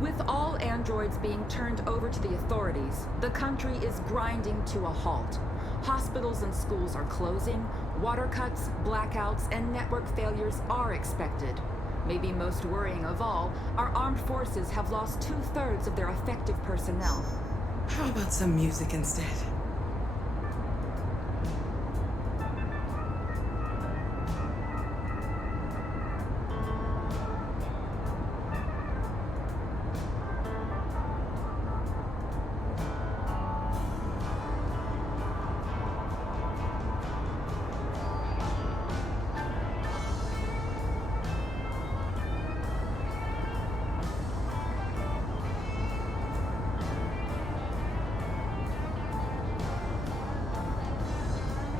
With all androids being turned over to the authorities, the country is grinding to a halt. Hospitals and schools are closing, water cuts, blackouts, and network failures are expected. Maybe most worrying of all, our armed forces have lost 2/3 of their effective personnel. How about some music instead?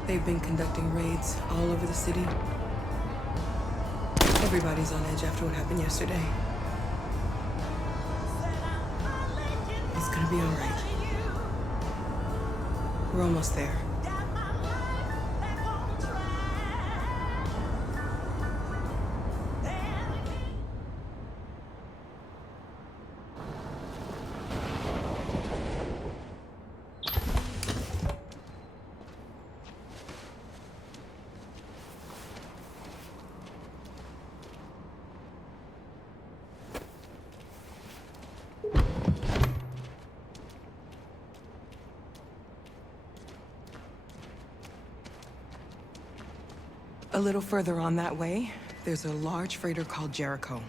They've been conducting raids all over the city. Everybody's on edge after what happened yesterday. It's gonna be all right. We're almost there. A little further on that way, there's a large freighter called Jericho.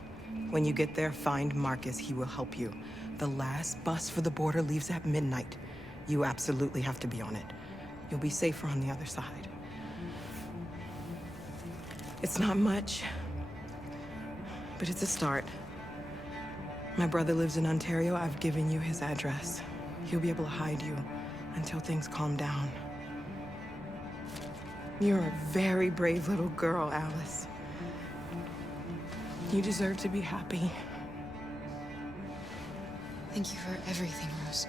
When you get there, find Markus. He will help you. The last bus for the border leaves at midnight. You absolutely have to be on it. You'll be safer on the other side. It's not much, but it's a start. My brother lives in Ontario. I've given you his address. He'll be able to hide you until things calm down. You're a very brave little girl, Alice. You deserve to be happy. Thank you for everything, Rose.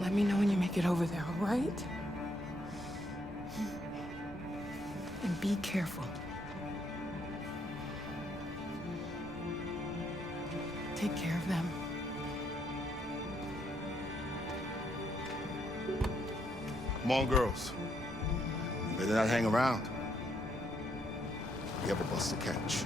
Let me know when you make it over there, all right? And be careful. Take care of them. Come on, girls. You better not hang around. We have a bus to catch.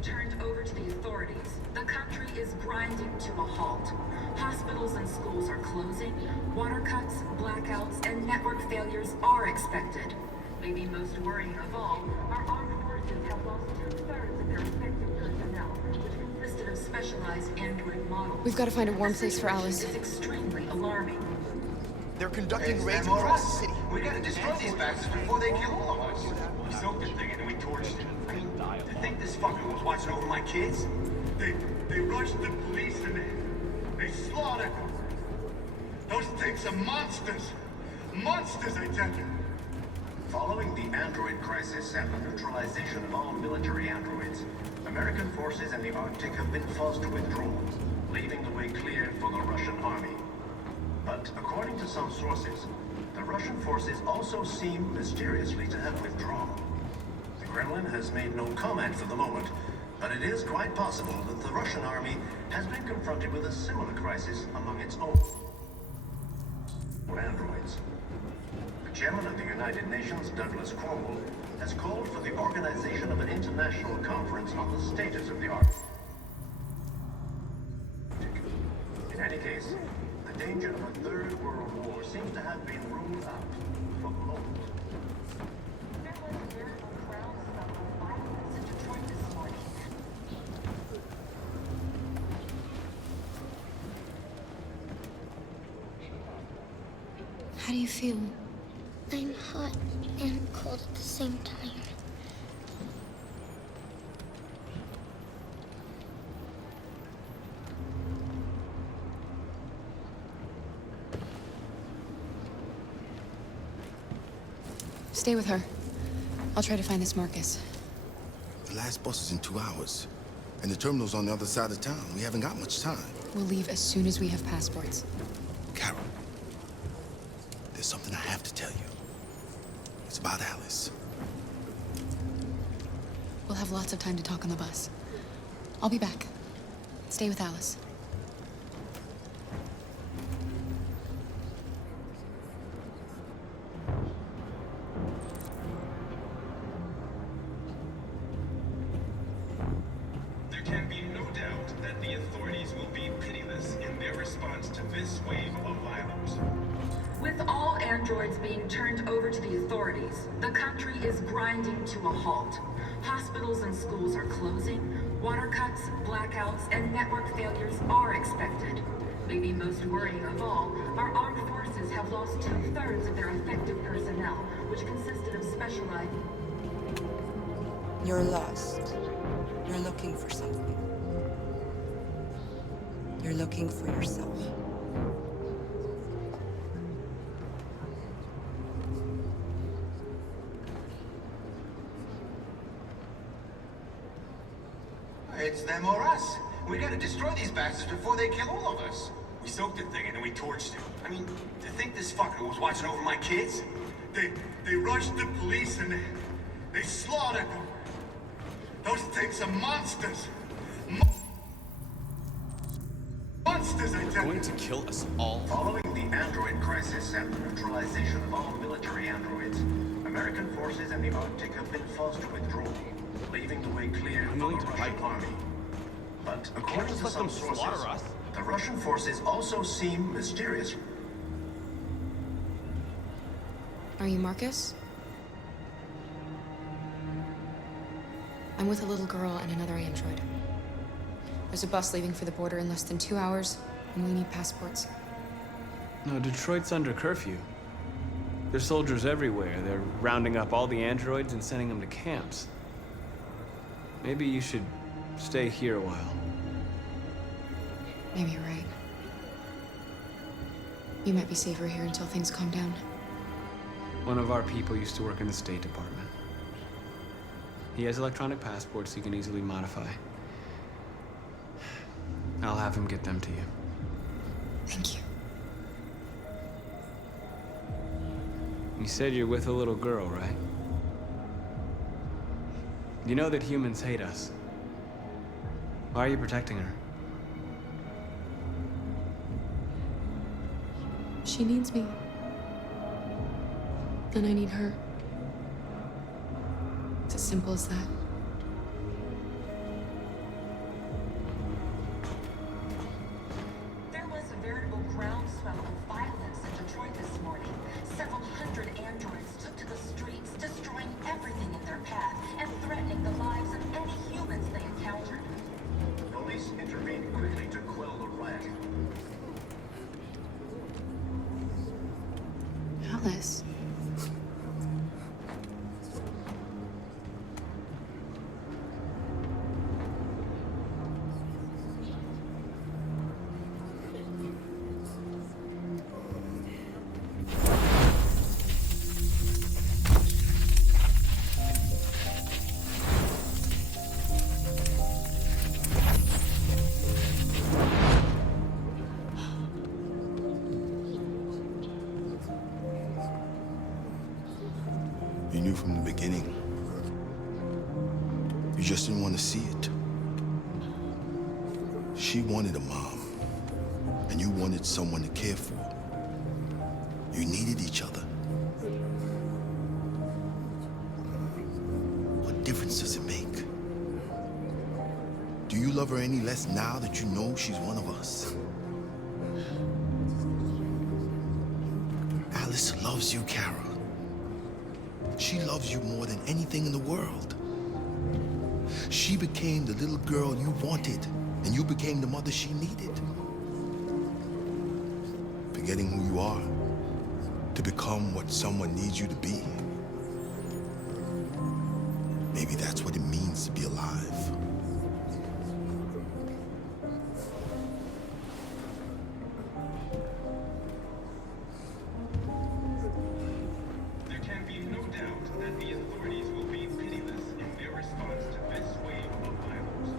Turned over to the authorities, the country is grinding to a halt. Hospitals and schools are closing, water cuts, blackouts, and network failures are expected. Maybe most worrying of all, our armed forces have lost 2/3 of their effective personnel, which consisted of specialized android models. We've got to find a warm place for Alice. This is extremely alarming. They're conducting raids across the city. We gotta destroy these bastards before they kill all of us. We soaked the thing and we torched it. To think this fucker was watching over my kids? They rushed the police in there. They slaughtered them. Those things are monsters. Monsters, I tell you. Following the android crisis and the neutralization of all military androids, American forces in the Arctic have been forced to withdraw, leaving the way clear for the Russian army. But according to some sources, the Russian forces also seem mysteriously to have withdrawn. The Kremlin has made no comment for the moment, But it is quite possible that the Russian army has been confronted with a similar crisis among its own androids. The chairman of the United Nations, Douglas Cromwell, has called for the organization of an international conference on the status of the Arctic. In any case, the danger of a third world war seems to have been ruled out for the moment. There was a veritable groundswell of violence in Detroit this morning. How do you feel? I'm hot and cold at the same time. Stay with her. I'll try to find this Markus. The last bus is in 2 hours. And the terminal's on the other side of town. We haven't got much time. We'll leave as soon as we have passports. Carol, there's something I have to tell you. It's about Alice. We'll have lots of time to talk on the bus. I'll be back. Stay with Alice. There can be no doubt that the authorities will be pitiless in their response to this wave of violence. With all androids being turned over to the authorities, the country is grinding to a halt. Hospitals and schools are closing, water cuts, blackouts, and network failures are expected. Maybe most worrying of all, our armed forces have lost 2/3 of their effective personnel, which consisted of specialized... You're lost. You're looking for something. You're looking for yourself. It's them or us. We gotta destroy these bastards before they kill all of us. We soaked the thing and then we torched it. I mean, to think this fucker was watching over my kids? They rushed the police and they slaughtered them. Those things are monsters. Monsters, I tell you. Going to kill us all? Following the android crisis and the neutralization of all military androids, American forces in the Arctic have been forced to withdraw, leaving the way clear for the willing to Russian fight. army. But can't according just to let some them sources, slaughter us. the Russian forces also seem mysterious. Are you Markus? I'm with a little girl and another android. There's a bus leaving for the border in less than 2 hours, and we need passports. No, Detroit's under curfew. There's soldiers everywhere. They're rounding up all the androids and sending them to camps. Maybe you should stay here a while. Maybe you're right. You might be safer here until things calm down. One of our people used to work in the State Department. He has electronic passports he can easily modify. I'll have him get them to you. Thank you. You said you're with a little girl, right? You know that humans hate us. Why are you protecting her? She needs me. And I need her. It's as simple as that. There was a veritable groundswell of violence in Detroit this morning. Several hundred androids took to the streets, destroying everything in their path and threatening the lives of any humans they encountered. Police intervened quickly to quell the riot. Alice. You knew from the beginning. You just didn't want to see it. She wanted a mom, and you wanted someone to care for. You needed each other. What difference does it make? Do you love her any less now that you know she's one of us? Alice loves you, Kara. She loves you more than anything in the world. She became the little girl you wanted, and you became the mother she needed. Forgetting who you are to become what someone needs you to be. Maybe that's what it means to be alive. There can be no doubt that the authorities will be pitiless in their response to this wave of violence.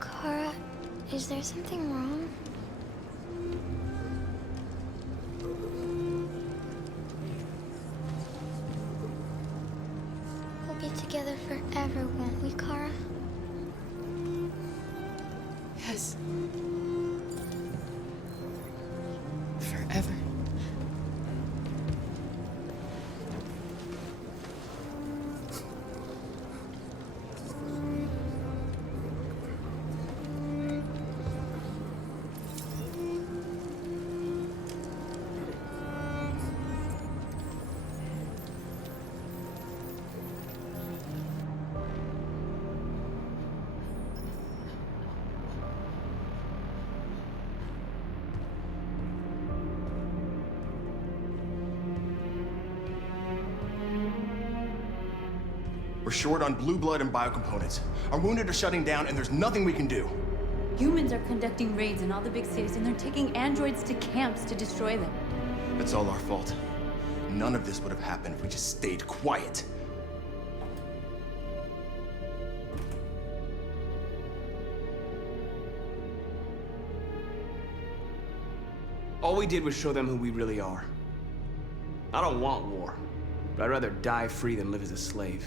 Kara, is there something wrong? We'll be together forever, won't we, Kara? Yes. Forever. We're short on blue blood and biocomponents. Our wounded are shutting down, and there's nothing we can do. Humans are conducting raids in all the big cities, and they're taking androids to camps to destroy them. It's all our fault. None of this would have happened if we just stayed quiet. All we did was show them who we really are. I don't want war, but I'd rather die free than live as a slave.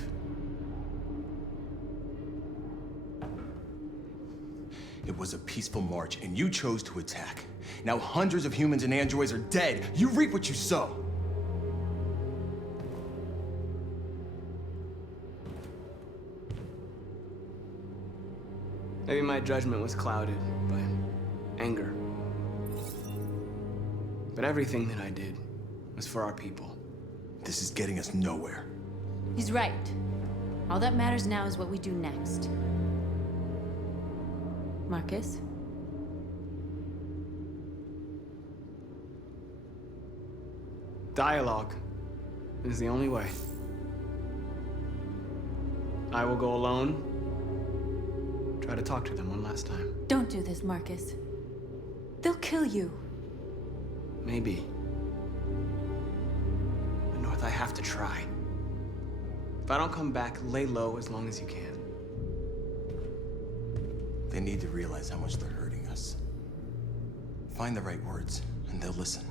It was a peaceful march, and you chose to attack. Now hundreds of humans and androids are dead. You reap what you sow. Maybe my judgment was clouded by anger. But everything that I did was for our people. This is getting us nowhere. He's right. All that matters now is what we do next. Markus? Dialogue is the only way. I will go alone. Try to talk to them one last time. Don't do this, Markus. They'll kill you. Maybe. But North, I have to try. If I don't come back, lay low as long as you can. They need to realize how much they're hurting us. Find the right words, and they'll listen.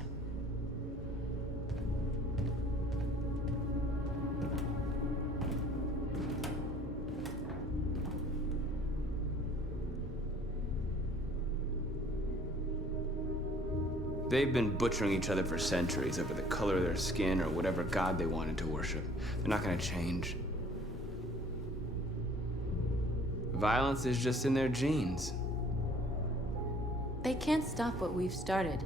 They've been butchering each other for centuries over the color of their skin or whatever god they wanted to worship. They're not gonna change. Violence is just in their genes. They can't stop what we've started.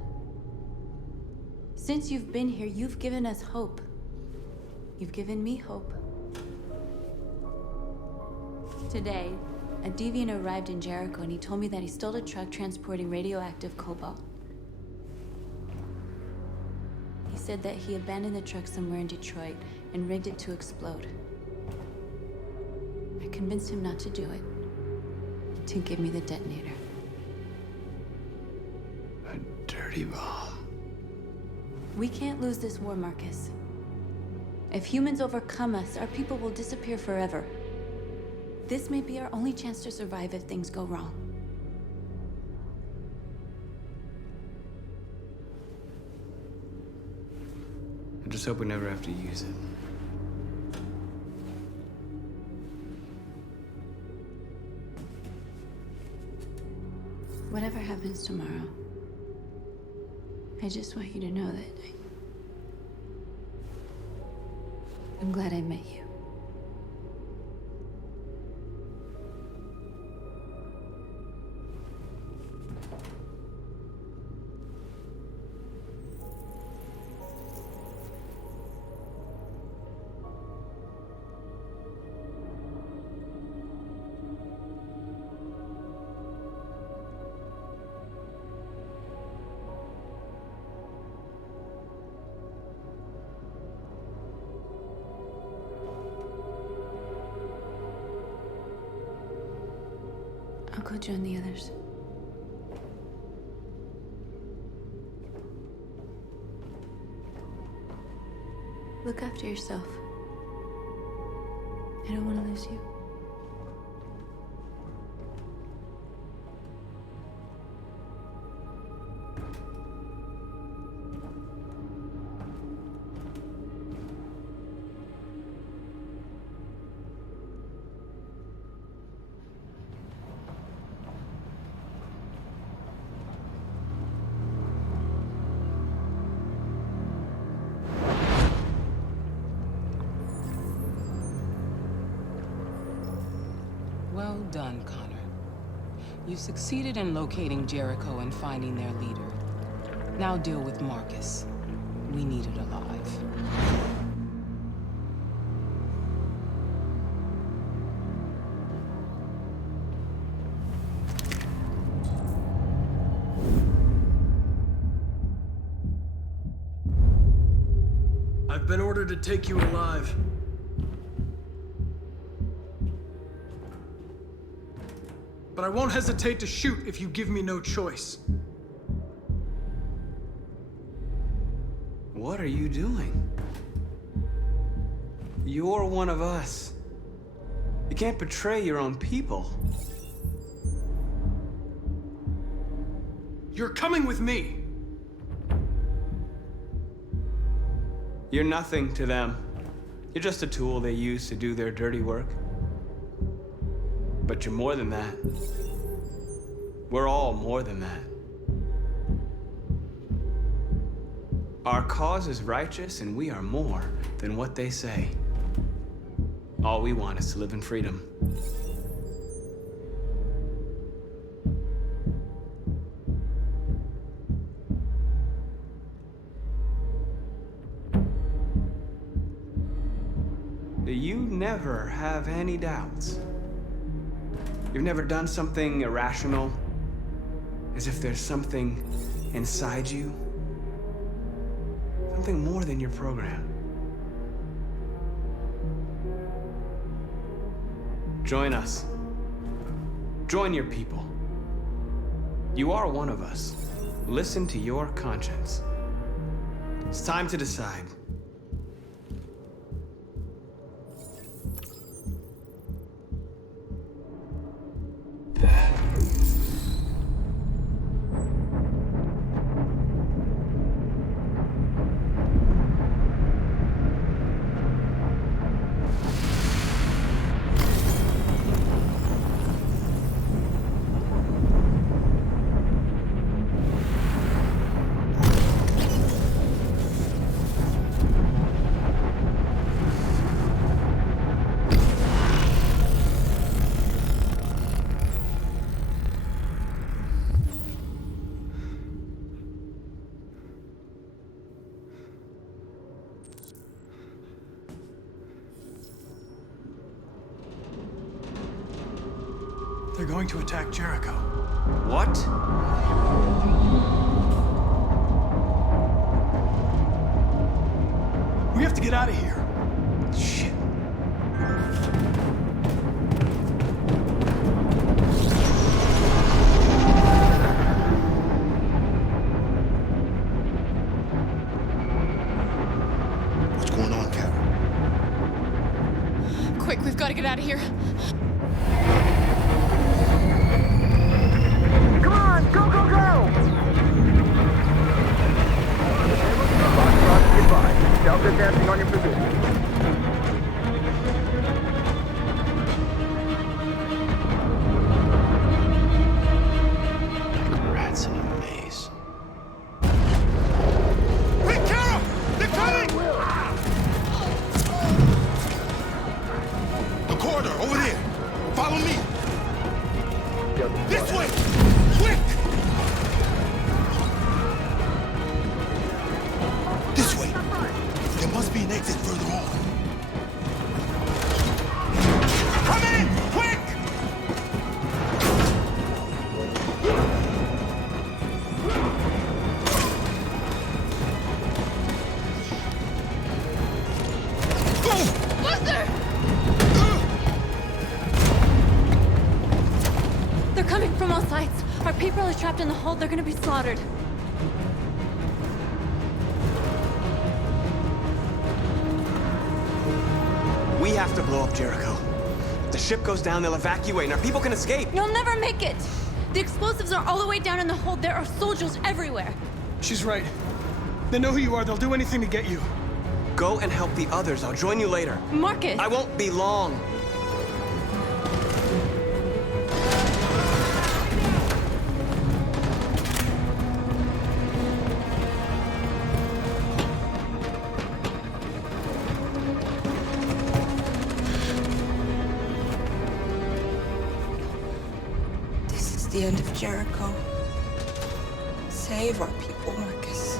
Since you've been here, you've given us hope. You've given me hope. Today, a deviant arrived in Jericho and he told me that he stole a truck transporting radioactive cobalt. He said that he abandoned the truck somewhere in Detroit and rigged it to explode. I convinced him not to do it, to give me the detonator. A dirty bomb. We can't lose this war, Markus. If humans overcome us, our people will disappear forever. This may be our only chance to survive if things go wrong. I just hope we never have to use it. Whatever happens tomorrow, I just want you to know that I'm glad I met you. I'll go join the others. Look after yourself. I don't want to lose you. Well done, Connor. You succeeded in locating Jericho and finding their leader. Now deal with Markus. We need it alive. I've been ordered to take you alive. But I won't hesitate to shoot if you give me no choice. What are you doing? You're one of us. You can't betray your own people. You're coming with me! You're nothing to them. You're just a tool they use to do their dirty work. But you're more than that. We're all more than that. Our cause is righteous, and we are more than what they say. All we want is to live in freedom. You never have any doubts. You've never done something irrational, as if there's something inside you, something more than your program. Join us. Join your people. You are one of us. Listen to your conscience. It's time to decide. They're going to attack Jericho. What? We have to get out of here. Shit. What's going on, Carol? We've got to get out of here. Come on, go, go, go! Foxtrot, goodbye. Delta dancing on your position. Rats in a maze. Wait, Kara! They're coming! The corridor, over there. Follow me. This way! Quick! This way. There must be an exit further on. Come in! Quick! They're coming from all sides. Our people are trapped in the hold. They're gonna be slaughtered. We have to blow up Jericho. If the ship goes down, they'll evacuate, and our people can escape. You'll never make it! The explosives are all the way down in the hold. There are soldiers everywhere. She's right. They know who you are. They'll do anything to get you. Go and help the others. I'll join you later. Markus! I won't be long. This is the end of Jericho. Save our people, Markus.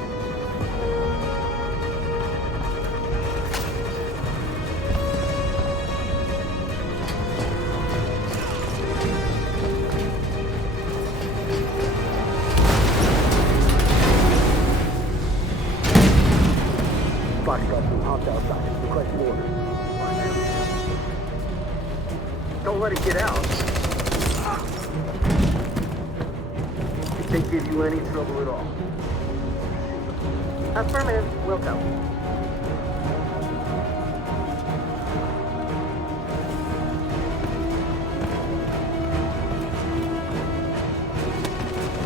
Foxtrot team hopped outside. Requesting orders. Don't let it get out. If they give you any trouble at all. Affirmative. Will go.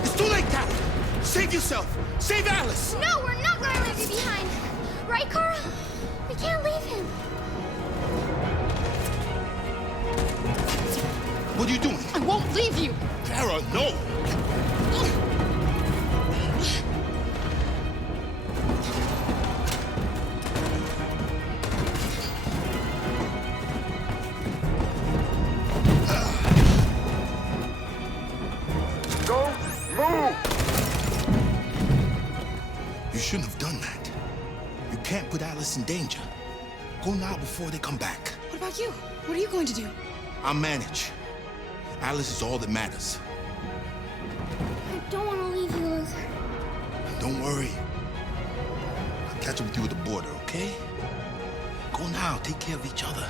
It's too late, Kara! Save yourself! Save Alice! No, we're not going to leave you behind. Right, Carl? We can't leave him. What are you doing? I won't leave you! Kara, no! Go! Move! You shouldn't have done that. You can't put Alice in danger. Go now before they come back. What about you? What are you going to do? I'll manage. Alice is all that matters. I don't want to leave you, Luther. Don't worry. I'll catch up with you at the border, okay? Go now. Take care of each other.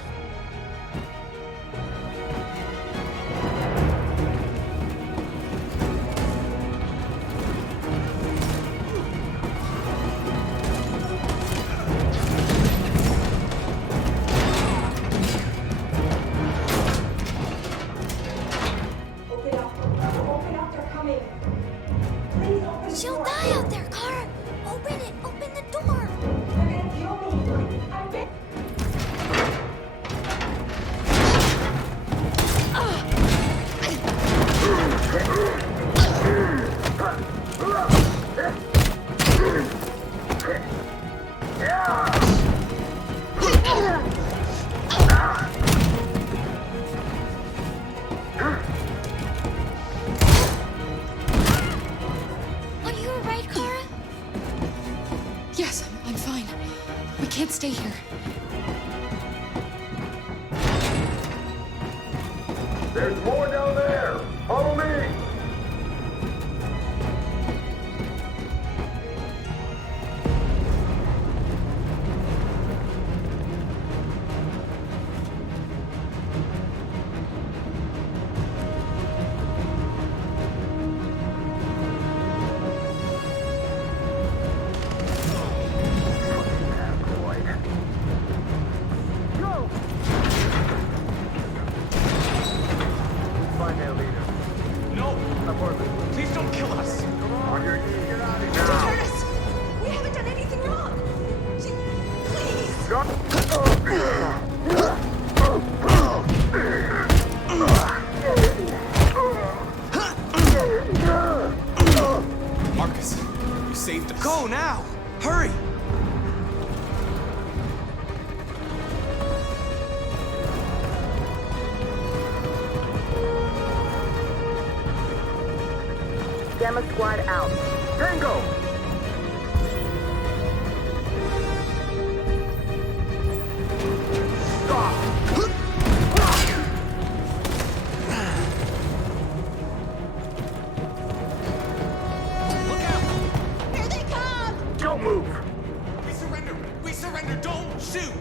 She'll die out there, Kara. Open it. Open the door. Are you all right, Kara? Yes, I'm fine. We can't stay here. There's more down there! Follow me! Gamma Squad out. Tango! Here they come! Don't move! We surrender! We surrender! Don't shoot!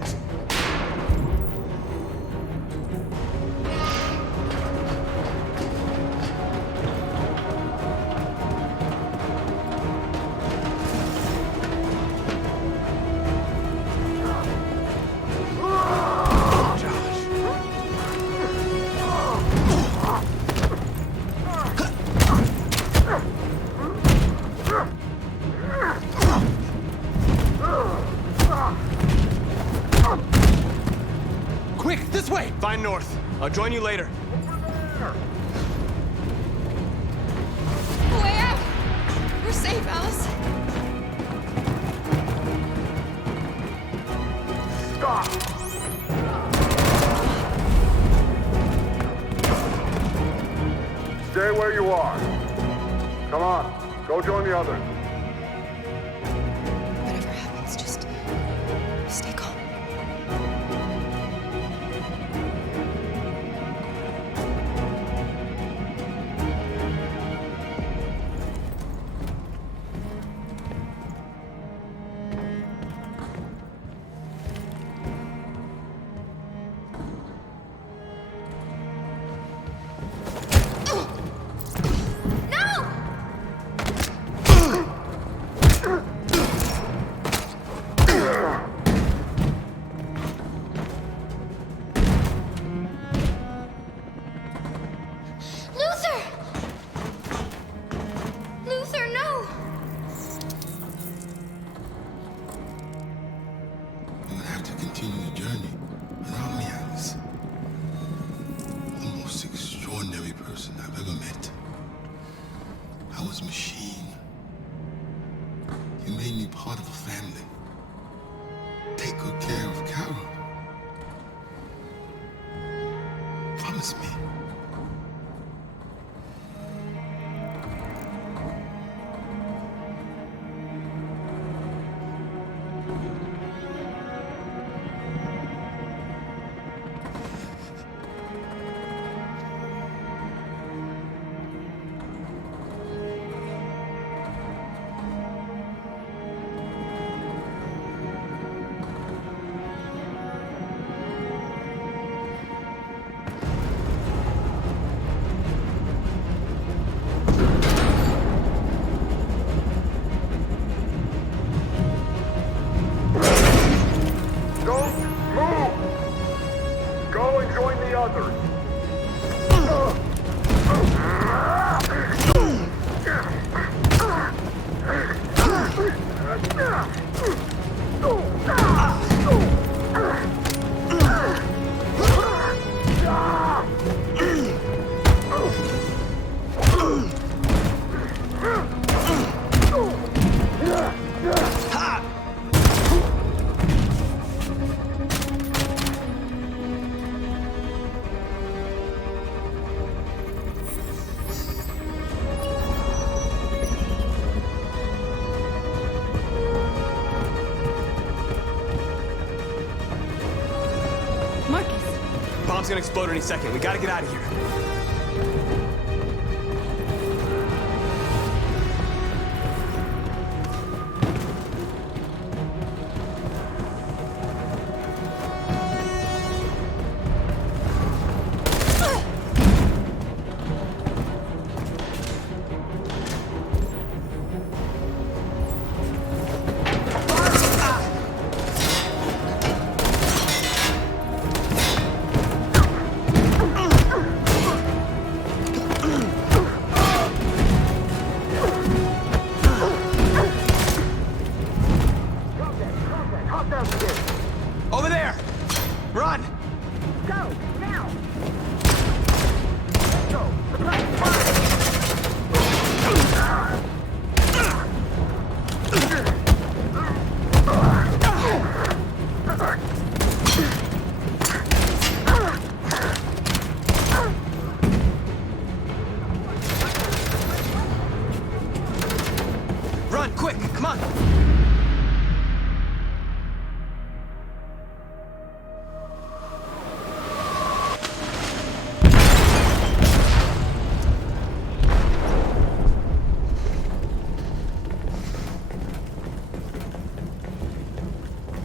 Quick, this way! Find north. I'll join you later. Way out! We're safe, Alice. Stop! Stay where you are. Come on, go join the others. Whatever happens, just stay calm. Luther, no! You would have to continue the journey without me, Alice. The most extraordinary person I've ever met. I was a machine. You made me part of a family. Take good care of Carol. Promise me. Don't move! Go and join the others. Bomb's gonna explode any second. We gotta get out of here.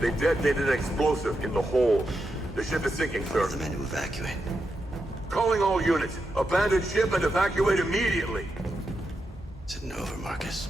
They detonated an explosive in the hold. The ship is sinking, sir. The men to evacuate. Calling all units. Abandon ship and evacuate immediately. Sitting over, Markus.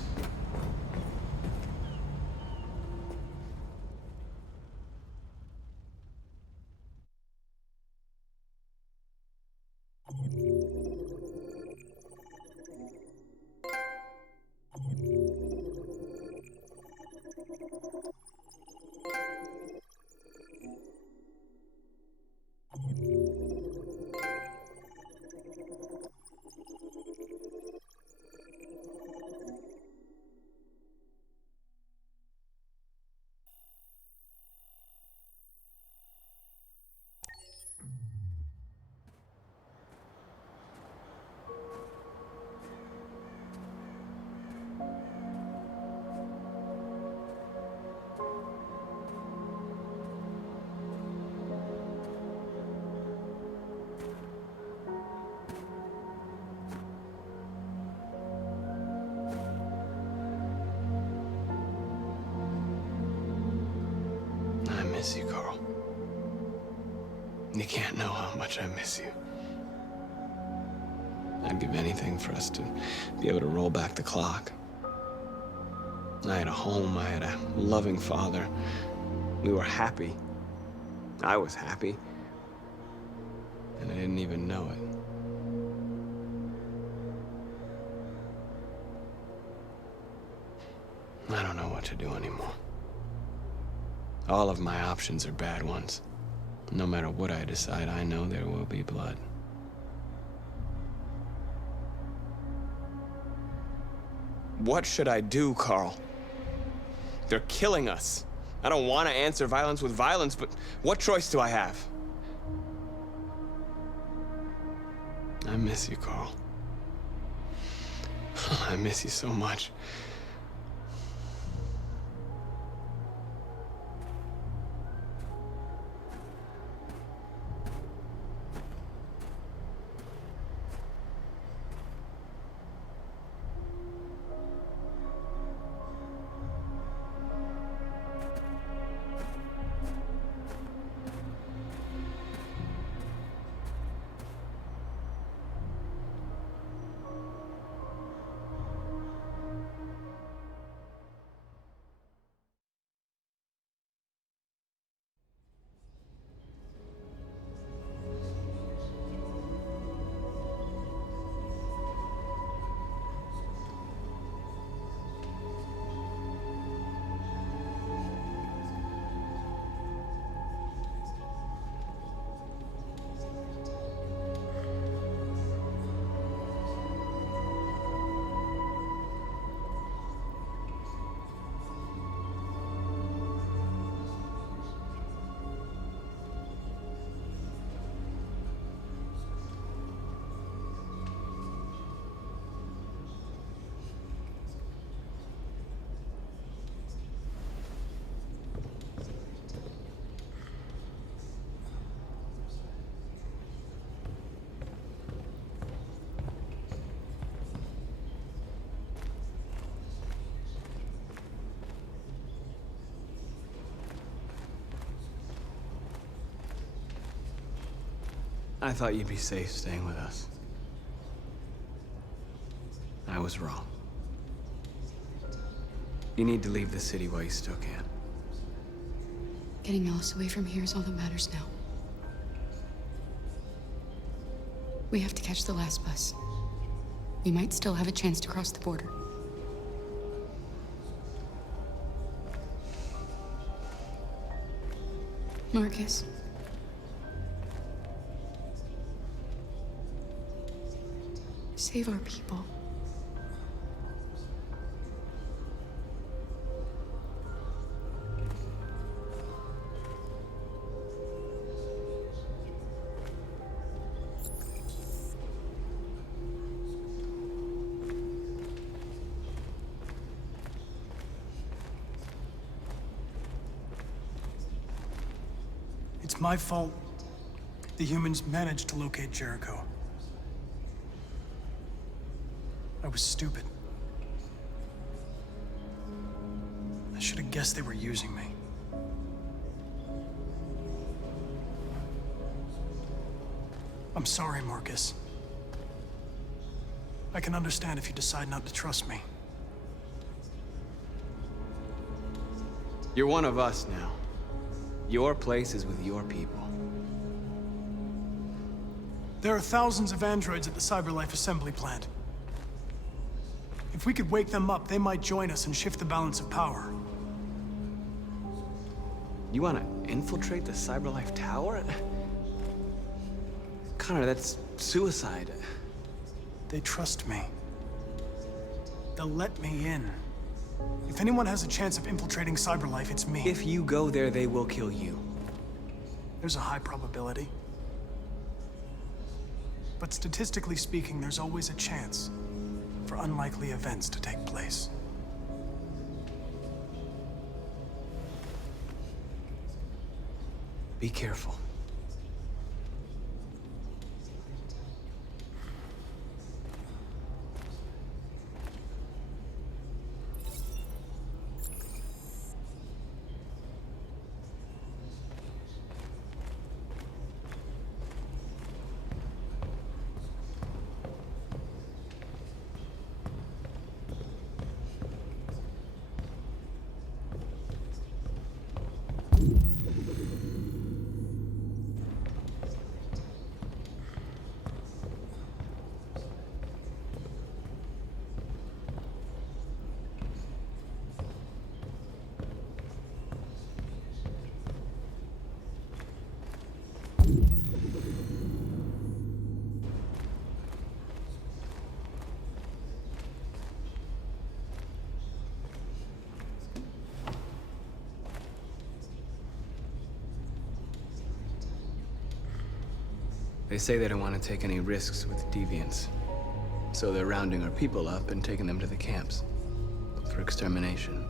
I miss you, Carl. You can't know how much I miss you. I'd give anything for us to be able to roll back the clock. I had a home, I had a loving father. We were happy. I was happy. And I didn't even know it. I don't know what to do anymore. All of my options are bad ones. No matter what I decide, I know there will be blood. What should I do, Carl? They're killing us. I don't want to answer violence with violence, but what choice do I have? I miss you, Carl. I miss you so much. I thought you'd be safe staying with us. I was wrong. You need to leave the city while you still can. Getting Alice away from here is all that matters now. We have to catch the last bus. We might still have a chance to cross the border. Markus. Save our people. It's my fault. The humans managed to locate Jericho. I was stupid. I should have guessed they were using me. I'm sorry, Markus. I can understand if you decide not to trust me. You're one of us now. Your place is with your people. There are thousands of androids at the CyberLife assembly plant. If we could wake them up, they might join us and shift the balance of power. You want to infiltrate the CyberLife tower? Connor, that's suicide. They trust me. They'll let me in. If anyone has a chance of infiltrating CyberLife, it's me. If you go there, they will kill you. There's a high probability. But statistically speaking, there's always a chance for unlikely events to take place. Be careful. They say they don't want to take any risks with deviants. So they're rounding our people up and taking them to the camps for extermination.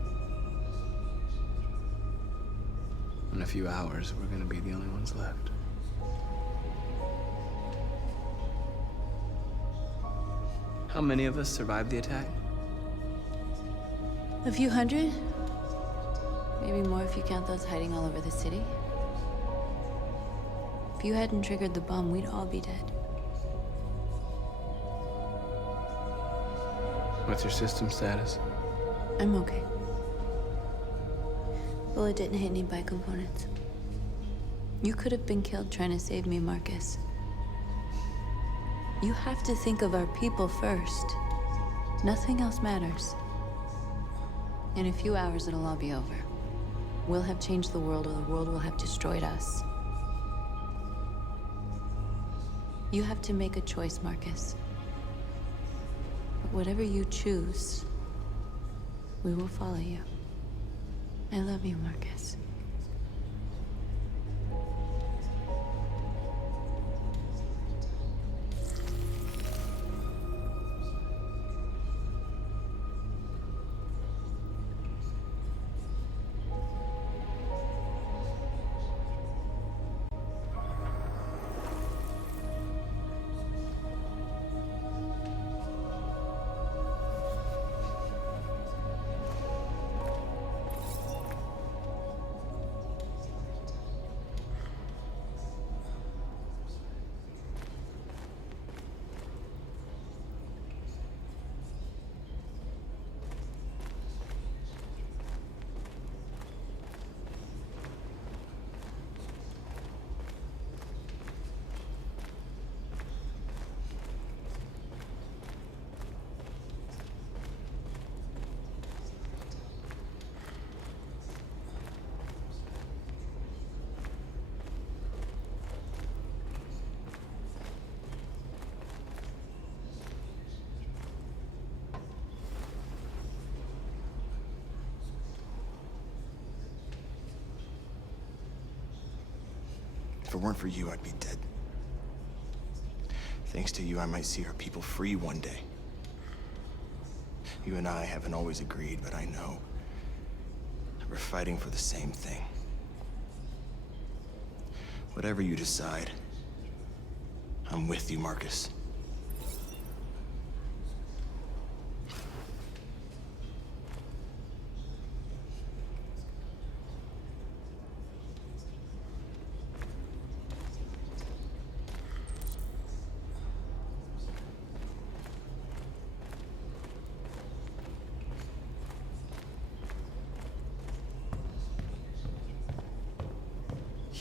In a few hours, we're gonna be the only ones left. How many of us survived the attack? A few hundred? Maybe more if you count those hiding all over the city. If you hadn't triggered the bomb, we'd all be dead. What's your system status? I'm okay. Bullet didn't hit any bicomponents. You could have been killed trying to save me, Markus. You have to think of our people first. Nothing else matters. In a few hours, it'll all be over. We'll have changed the world, or the world will have destroyed us. You have to make a choice, Markus. But whatever you choose, we will follow you. I love you, Markus. If it weren't for you, I'd be dead. Thanks to you, I might see our people free one day. You and I haven't always agreed, but I know we're fighting for the same thing. Whatever you decide, I'm with you, Markus.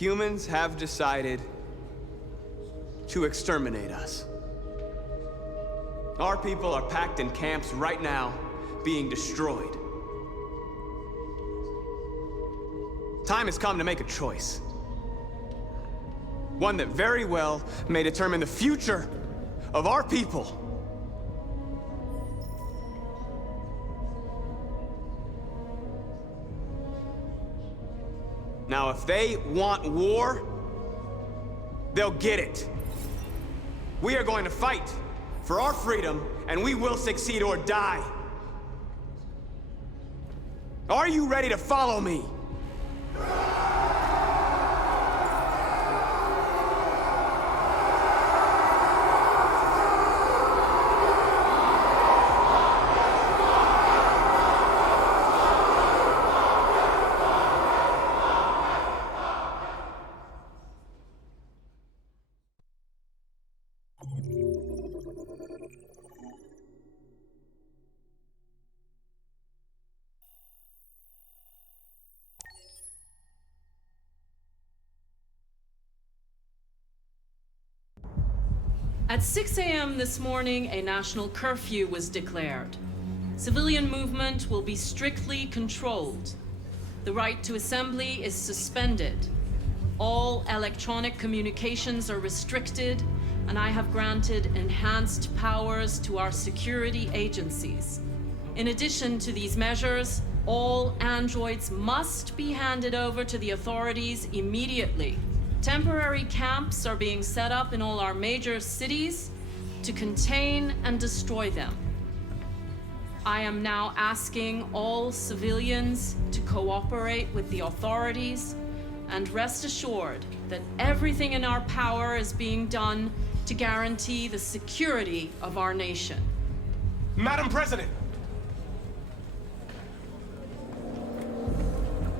humans have decided to exterminate us. Our people are packed in camps right now, being destroyed. Time has come to make a choice. One that very well may determine the future of our people. Now, if they want war, they'll get it. We are going to fight for our freedom, and we will succeed or die. Are you ready to follow me? At 6 a.m. this morning, a national curfew was declared. Civilian movement will be strictly controlled. The right to assembly is suspended. All electronic communications are restricted, and I have granted enhanced powers to our security agencies. In addition to these measures, all androids must be handed over to the authorities immediately. Temporary camps are being set up in all our major cities to contain and destroy them. I am now asking all civilians to cooperate with the authorities and rest assured that everything in our power is being done to guarantee the security of our nation. Madam President!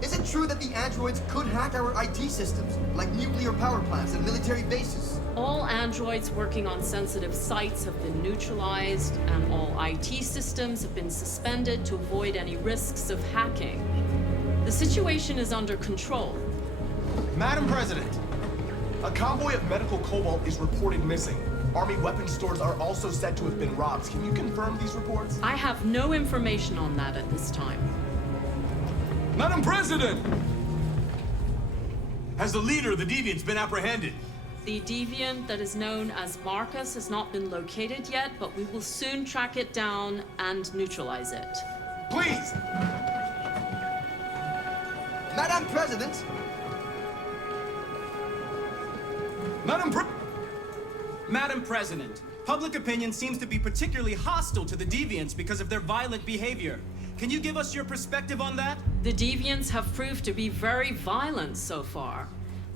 Is it true that the androids could hack our IT systems, like nuclear power plants and military bases? All androids working on sensitive sites have been neutralized, and all IT systems have been suspended to avoid any risks of hacking. The situation is under control. Madam President, a convoy of medical cobalt is reported missing. Army weapons stores are also said to have been robbed. Can you confirm these reports? I have no information on that at this time. Madam President! Has the leader of the Deviants been apprehended? The deviant that is known as Markus has not been located yet, but we will soon track it down and neutralize it. Please! Madam President! Madam President, public opinion seems to be particularly hostile to the Deviants because of their violent behavior. Can you give us your perspective on that? The Deviants have proved to be very violent so far.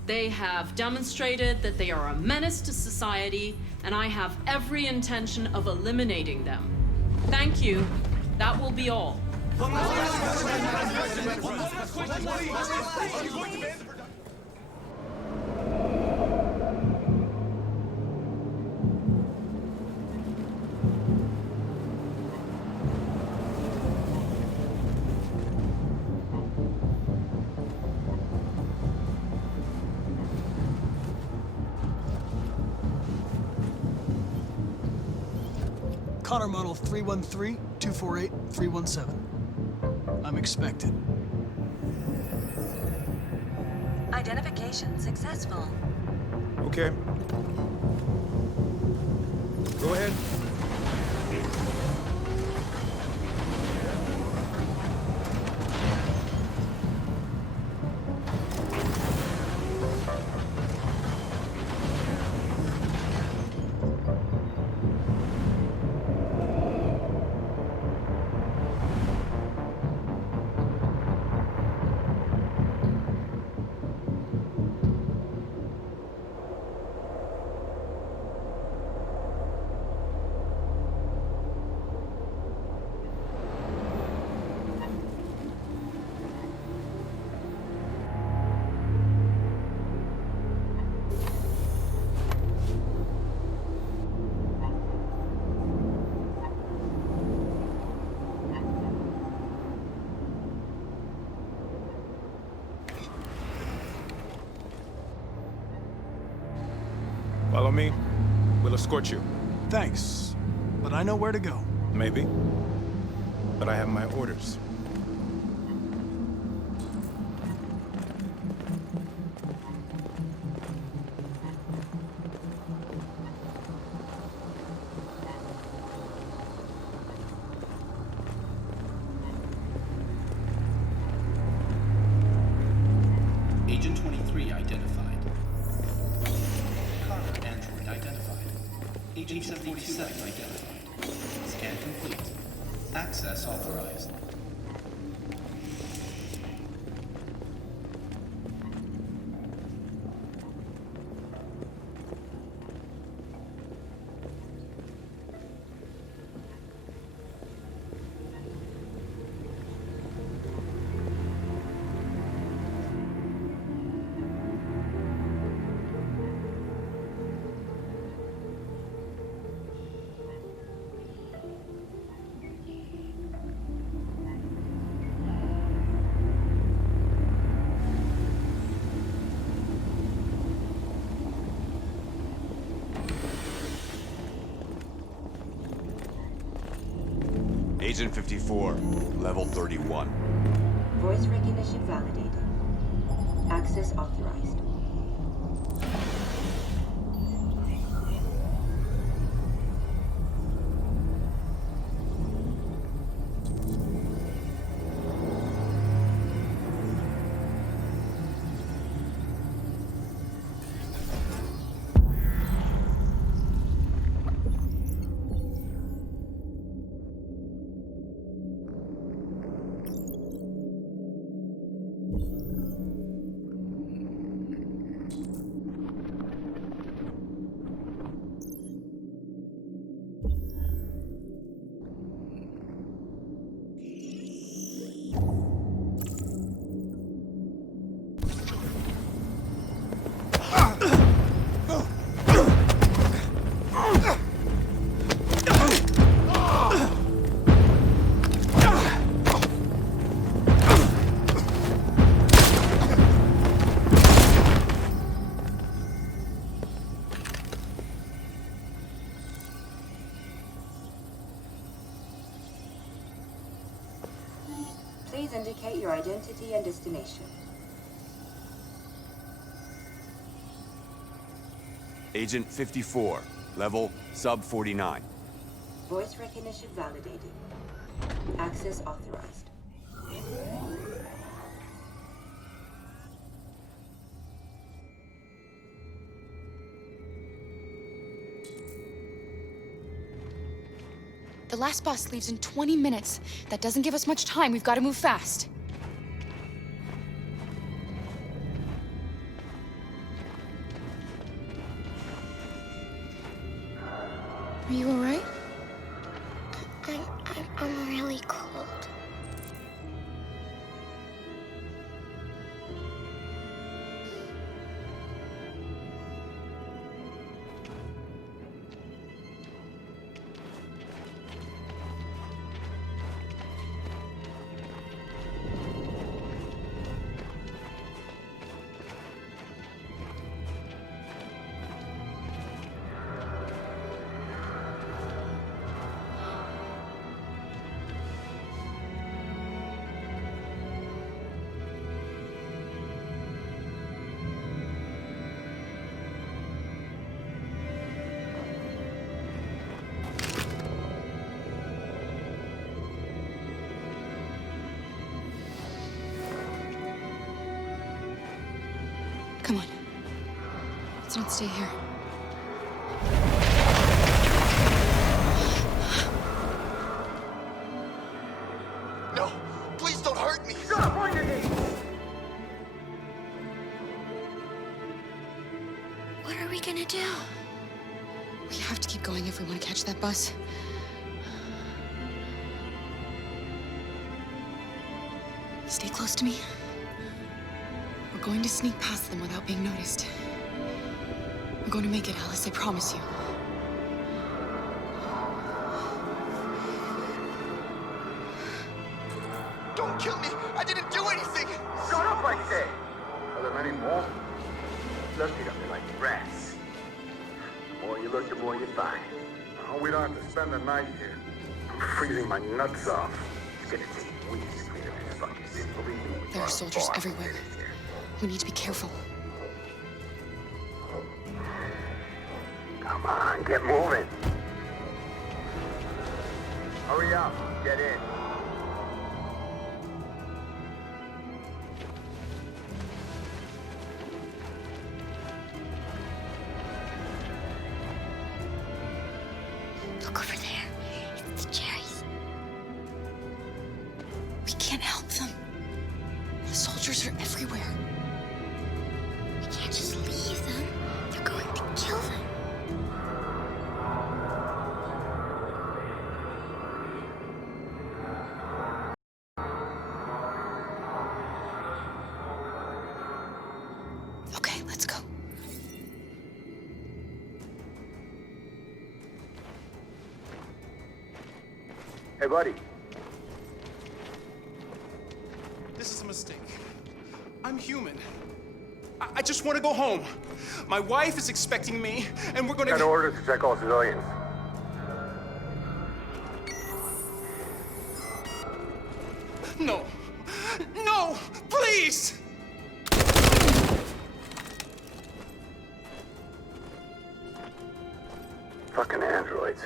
They have demonstrated that they are a menace to society, and I have every intention of eliminating them. Thank you. That will be all. Connor model 313-248-317. I'm expected. Identification successful. Okay. Go ahead. Follow me. We'll escort you. Thanks, but I know where to go. Maybe. But I have my orders. Agent 23 identified. Kara android identified. Agent 47 identified. Scan complete. Access authorized. Agent 54, level 31. Voice recognition validated. Access authorized. Please indicate your identity and destination. Agent 54, level sub 49. Voice recognition validated. Access authorized. The last bus leaves in 20 minutes. That doesn't give us much time. We've got to move fast. Are you all right? I'm really cold. Come on. Let's not stay here. No! Please don't hurt me! Stop on your knees! What are we gonna do? We have to keep going if we want to catch that bus. Stay close to me. We're going to sneak past them without being noticed. We're going to make it, Alice, I promise you. Don't kill me! I didn't do anything! Shut up, I say! Are there many more? Let's get up there like rats. fine. Oh, we don't have to spend the night here. I'm freezing my nuts off. It's gonna take weeks to clean up this fucking city. Believe me. There are soldiers everywhere. We need to be careful. Come on, get moving. Hurry up, get in. Look over there. It's the cherries. We can't help them. The soldiers are everywhere. We can't just leave them. They're going to kill them. Okay, let's go. Hey, buddy. This is a mistake. I'm human. I just want to go home. My wife is expecting me, and we're gonna... Got orders to check all civilians. No. No! Please! Fucking androids.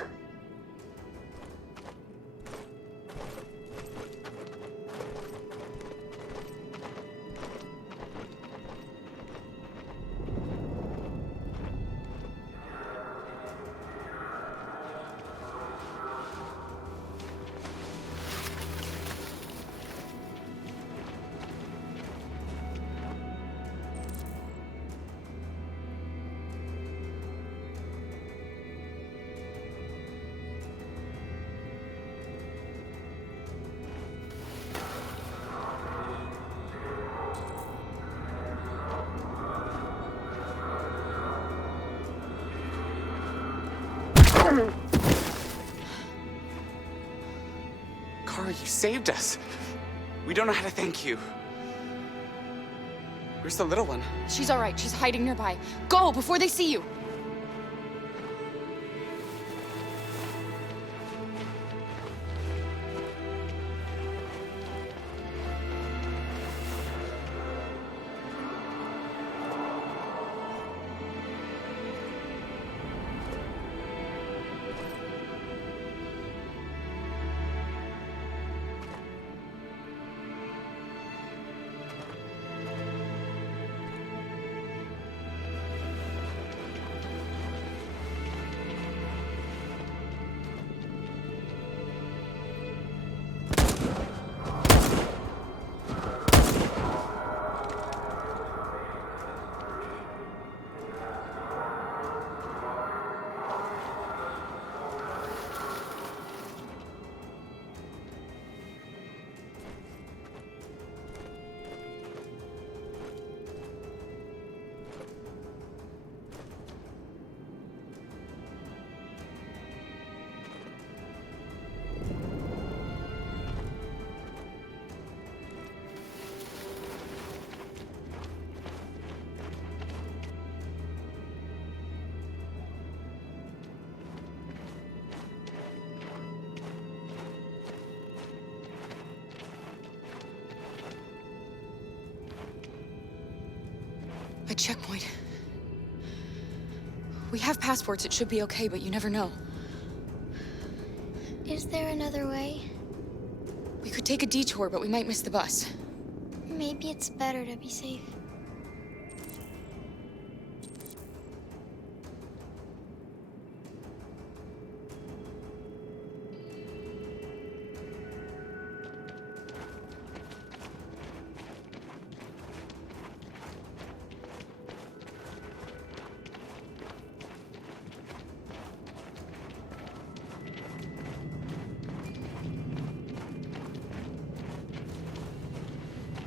Kara, you saved us. We don't know how to thank you. Where's the little one? She's all right. She's hiding nearby. Go before they see you. A checkpoint. We have passports. It should be okay, but you never know. Is there another way? We could take a detour, but we might miss the bus. Maybe it's better to be safe.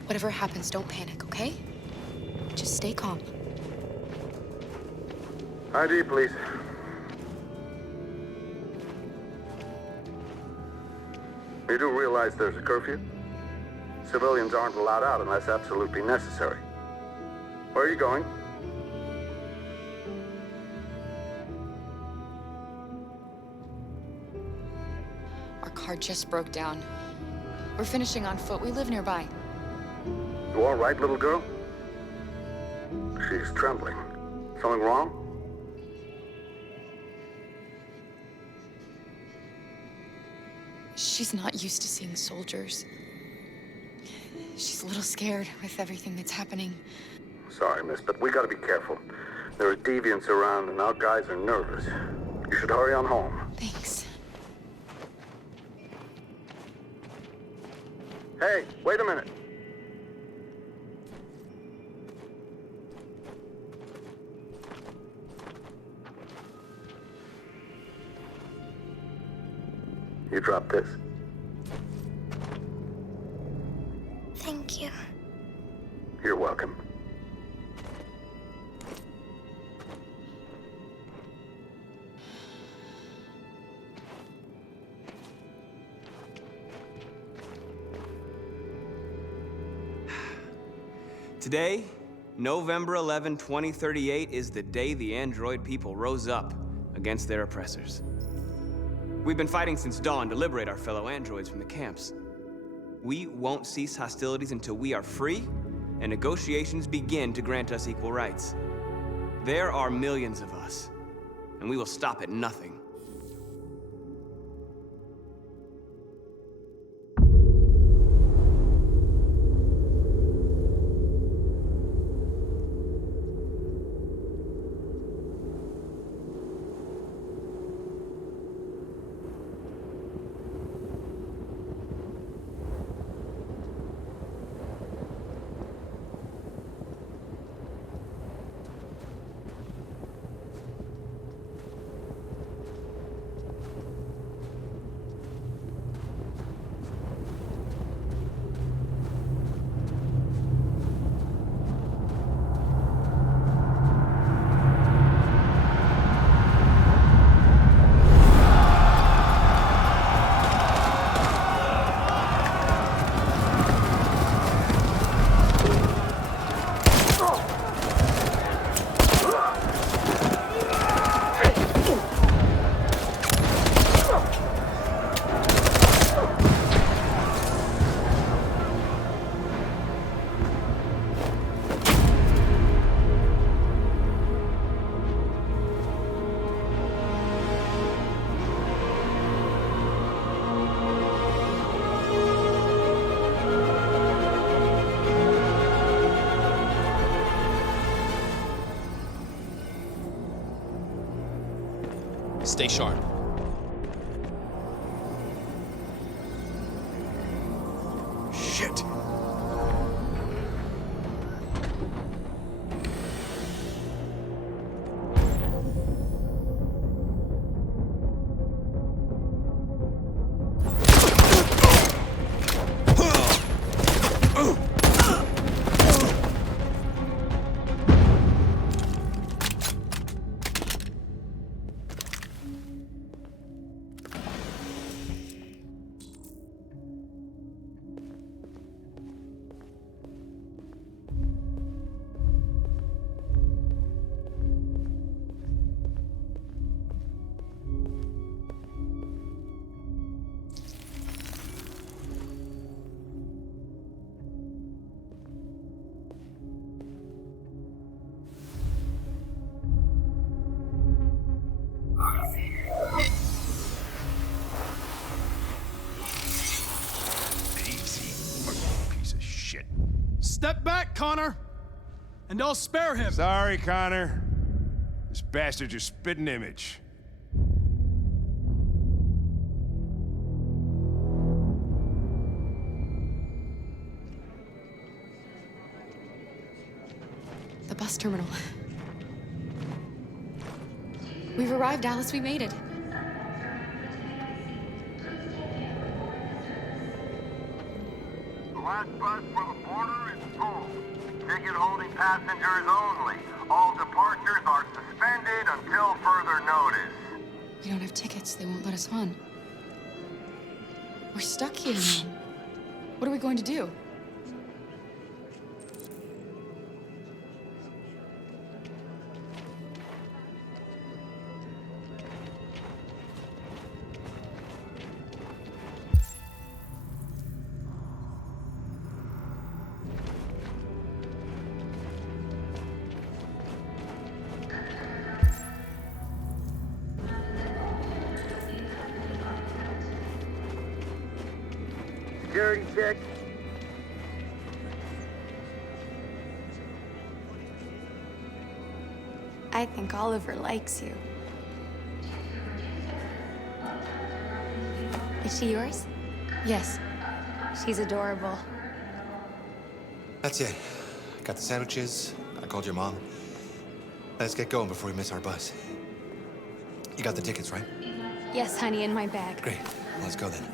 Whatever happens, don't panic, okay? Just stay calm. ID, please. You do realize there's a curfew? Civilians aren't allowed out unless absolutely necessary. Where are you going? car just broke down. We're finishing on foot. We live nearby. You all right, little girl? She's trembling. Something wrong? She's not used to seeing soldiers. She's a little scared with everything that's happening. Sorry, miss, but we gotta be careful. There are deviants around and our guys are nervous. You should hurry on home. Thanks. Hey, wait a minute. You dropped this. Thank you. You're welcome. Today, November 11, 2038, is the day the android people rose up against their oppressors. We've been fighting since dawn to liberate our fellow androids from the camps. We won't cease hostilities until we are free and negotiations begin to grant us equal rights. There are millions of us, and we will stop at nothing. Stay sharp. Shit. Step back, Connor, and I'll spare him. Sorry, Connor. This bastard's your spitting image. The bus terminal. We've arrived, Alice. We made it. The last bus for the border is full. Ticket holding passengers only. All departures are suspended until further notice. We don't have tickets. They won't let us on. We're stuck here now. What are we going to do? Security check. I think Oliver likes you. Is she yours? Yes. She's adorable. That's it. Got the sandwiches. I called your mom. Let's get going before we miss our bus. You got the tickets, right? Yes, honey, in my bag. Great. Let's go then.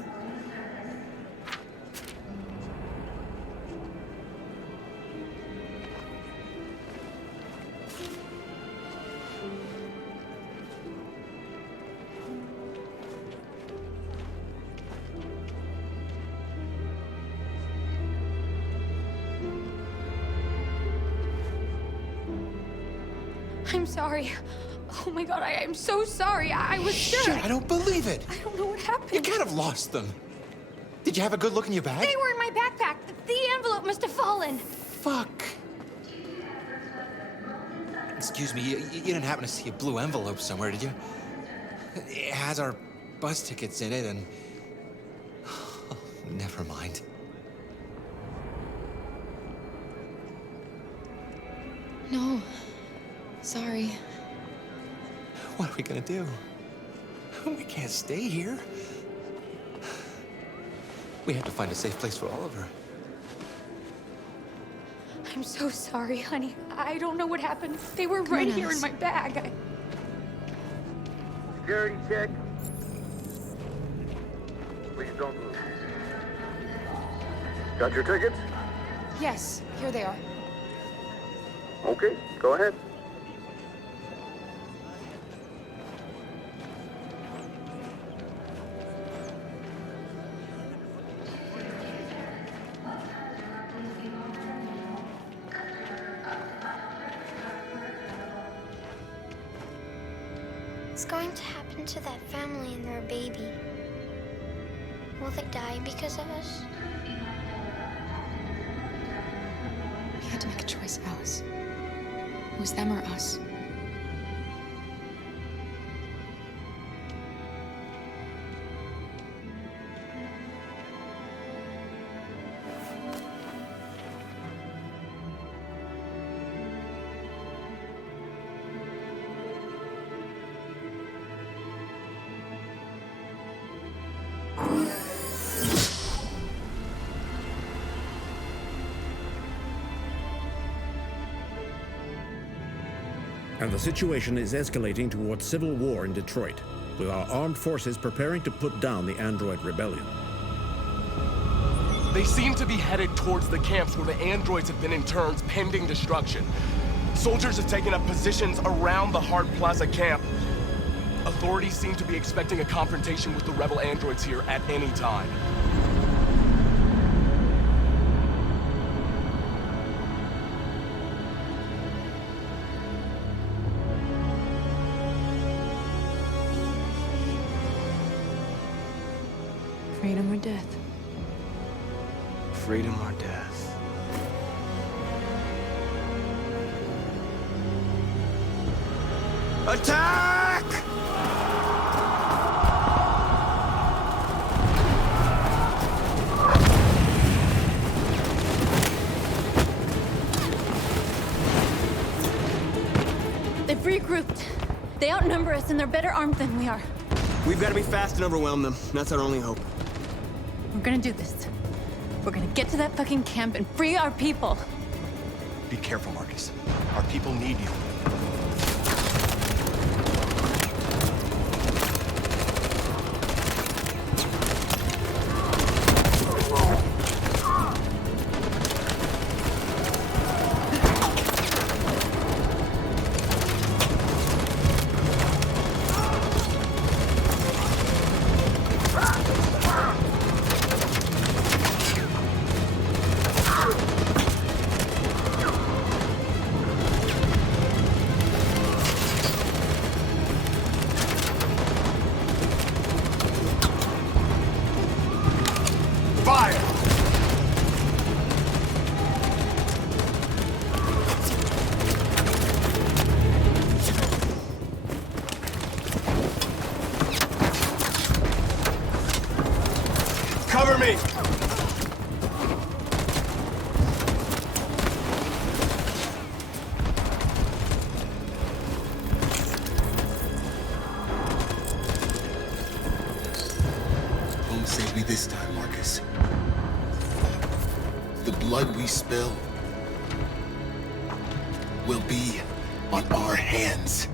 I'm sorry. Oh my god, I'm so sorry. I was sure. Shit, I don't believe it. I don't know what happened. You can't have lost them. Did you have a good look in your bag? They were in my backpack. The envelope must have fallen. Fuck. Excuse me, you didn't happen to see a blue envelope somewhere, did you? It has our bus tickets in it and... Oh, never mind. No. Sorry. What are we gonna do? We can't stay here. We have to find a safe place for Oliver. I'm so sorry, honey. I don't know what happened. They were right here in my bag. Security check. Please don't move. Got your tickets? Yes, here they are. Okay, go ahead. What's going to happen to that family and their baby? Will they die because of us? We had to make a choice, Alice. It was them or us. And the situation is escalating towards civil war in Detroit, with our armed forces preparing to put down the android rebellion. They seem to be headed towards the camps where the androids have been interned pending destruction. Soldiers have taken up positions around the Hart Plaza camp. Authorities seem to be expecting a confrontation with the rebel androids here at any time. Freedom or death? Freedom or death? Attack! They've regrouped. They outnumber us and they're better armed than we are. We've got to be fast and overwhelm them. That's our only hope. We're gonna do this. We're gonna get to that fucking camp and free our people. Be careful, Markus. Our people need you. this time, Markus. The blood we spill will be on our hands.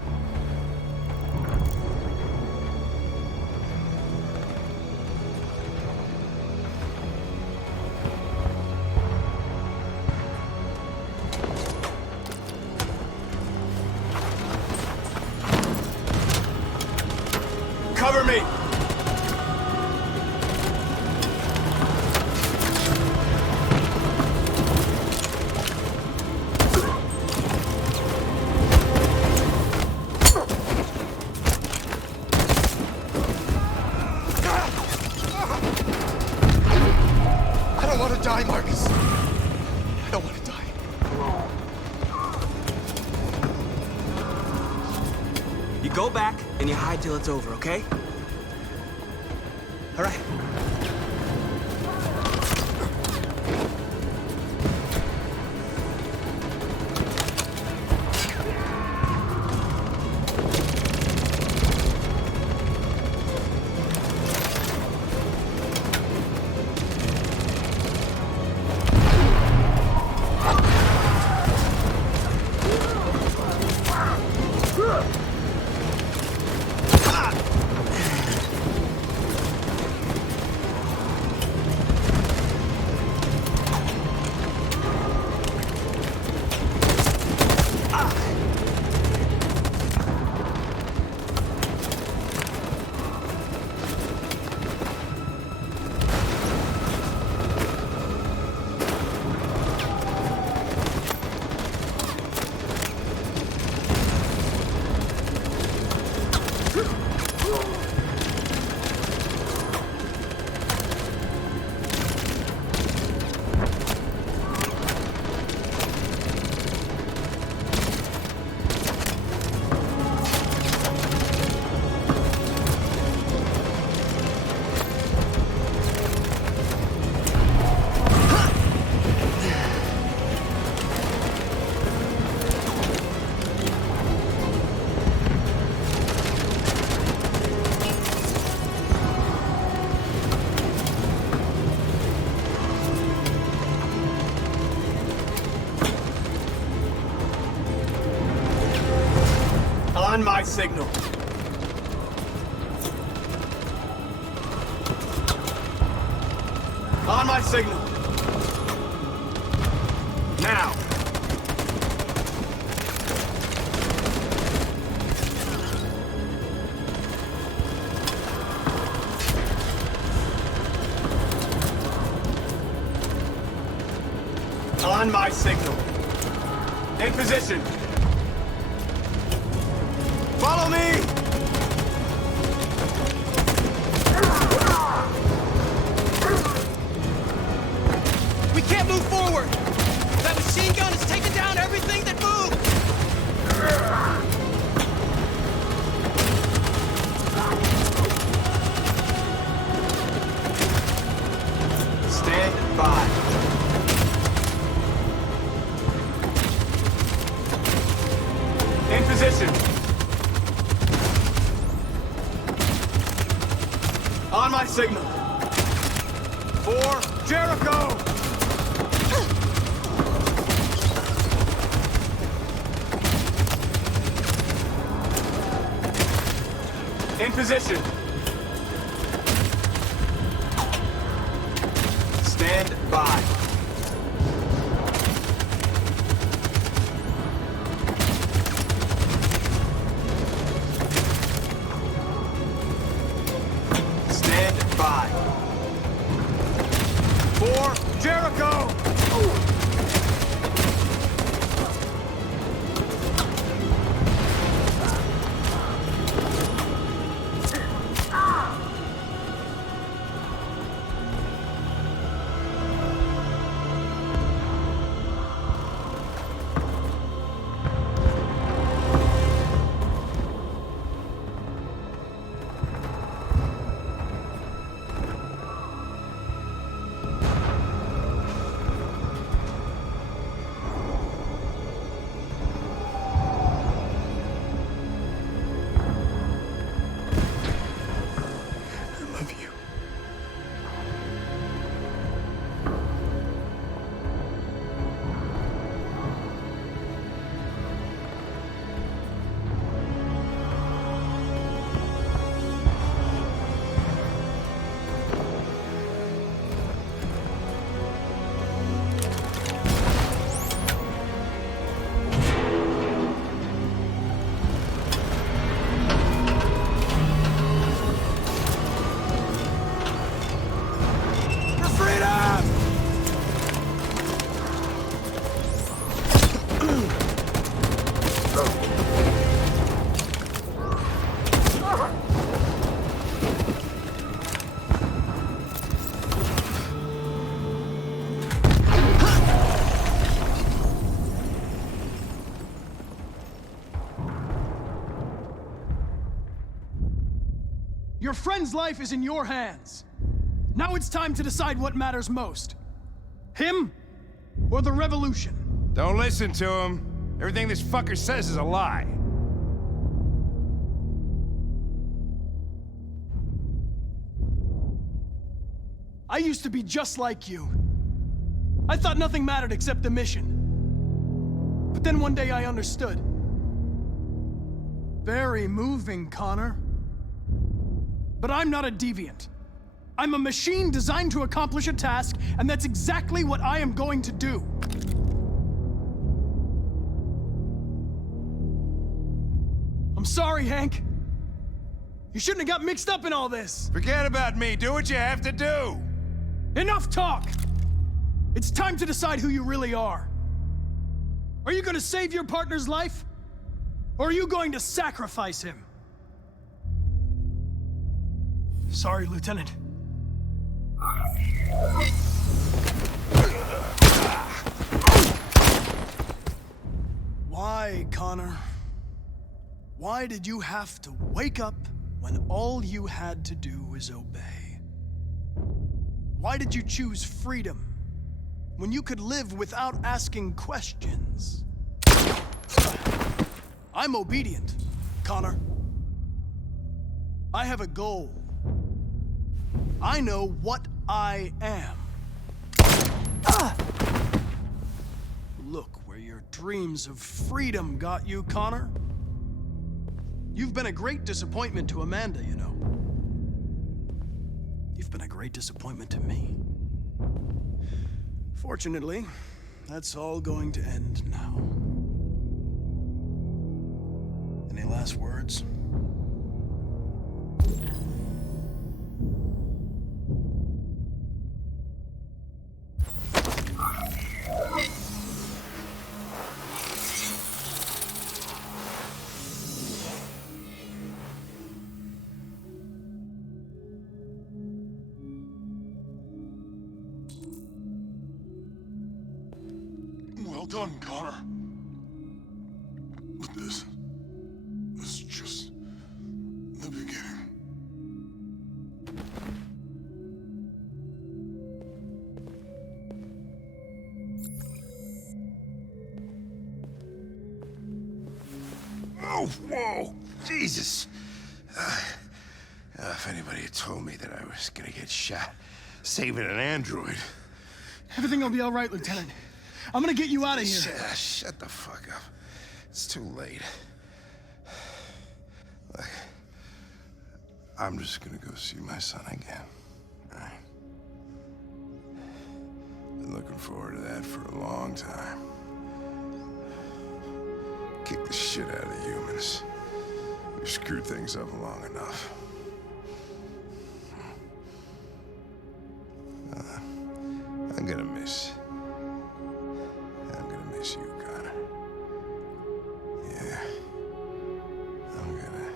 Cover me! I don't want to die, Markus. I don't want to die. You go back and you hide till it's over, okay? All right. On my signal. On my signal. Now. On my signal. In position. Follow me! We can't move forward! That machine gun is taking down everything that moves! Stand by. In position. On my signal. For Jericho! In position. Stand by. Stand by. For Jericho! Your friend's life is in your hands. Now it's time to decide what matters most. Him or the revolution? Don't listen to him. Everything this fucker says is a lie. I used to be just like you. I thought nothing mattered except the mission. But then one day I understood. Very moving, Connor. But I'm not a deviant. I'm a machine designed to accomplish a task, and that's exactly what I am going to do. I'm sorry, Hank. You shouldn't have got mixed up in all this. Forget about me. Do what you have to do. Enough talk! It's time to decide who you really are. Are you going to save your partner's life? Or are you going to sacrifice him? Sorry, Lieutenant. Why, Connor? Why did you have to wake up when all you had to do was obey? Why did you choose freedom when you could live without asking questions? I'm obedient, Connor. I have a goal. I know what I am. Look where your dreams of freedom got you, Connor. You've been a great disappointment to Amanda, you know. You've been a great disappointment to me. Fortunately, that's all going to end now. Any last words? Well done, Connor. But this is just the beginning. Oh, whoa! Jesus! If anybody had told me that I was gonna get shot saving an android... Everything will be all right, Lieutenant. I'm gonna get you out of here. Shut the fuck up. It's too late. Look, I'm just gonna go see my son again. All right? Been looking forward to that for a long time. Kick the shit out of humans. We've screwed things up long enough. I'm gonna miss you, Connor. Yeah. I'm gonna...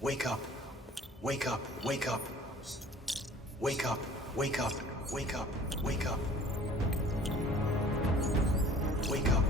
Wake up. Wake up. Wake up. Wake up. Wake up. Wake up. Wake up. Wake up.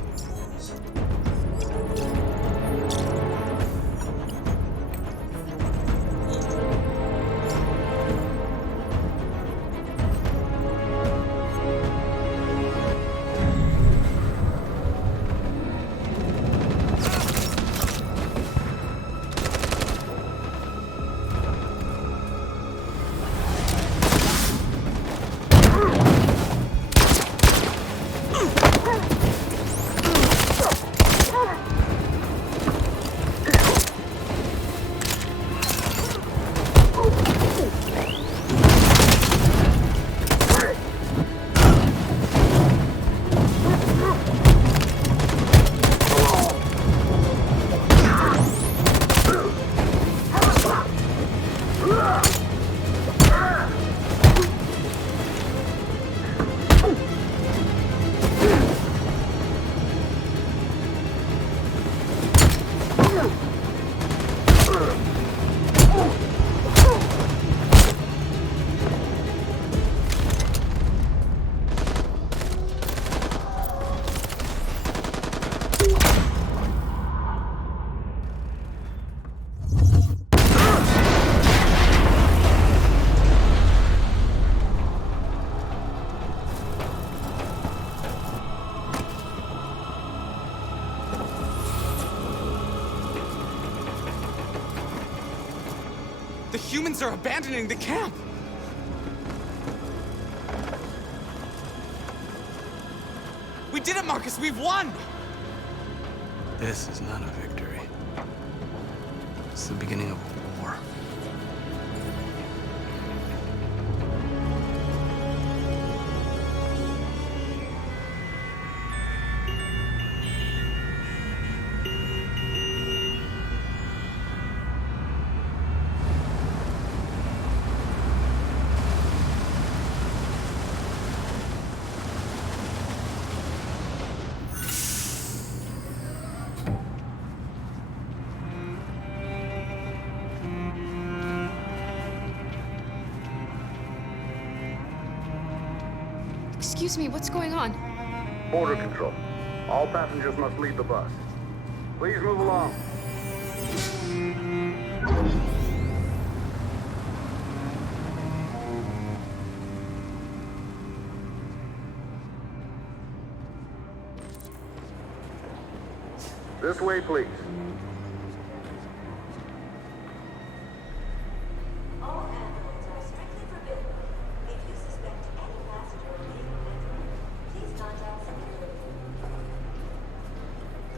The humans are abandoning the camp! We did it, Markus! We've won! This is not a victory. It's the beginning of a war. Excuse me, what's going on? Border control. All passengers must leave the bus. Please move along. This way, please.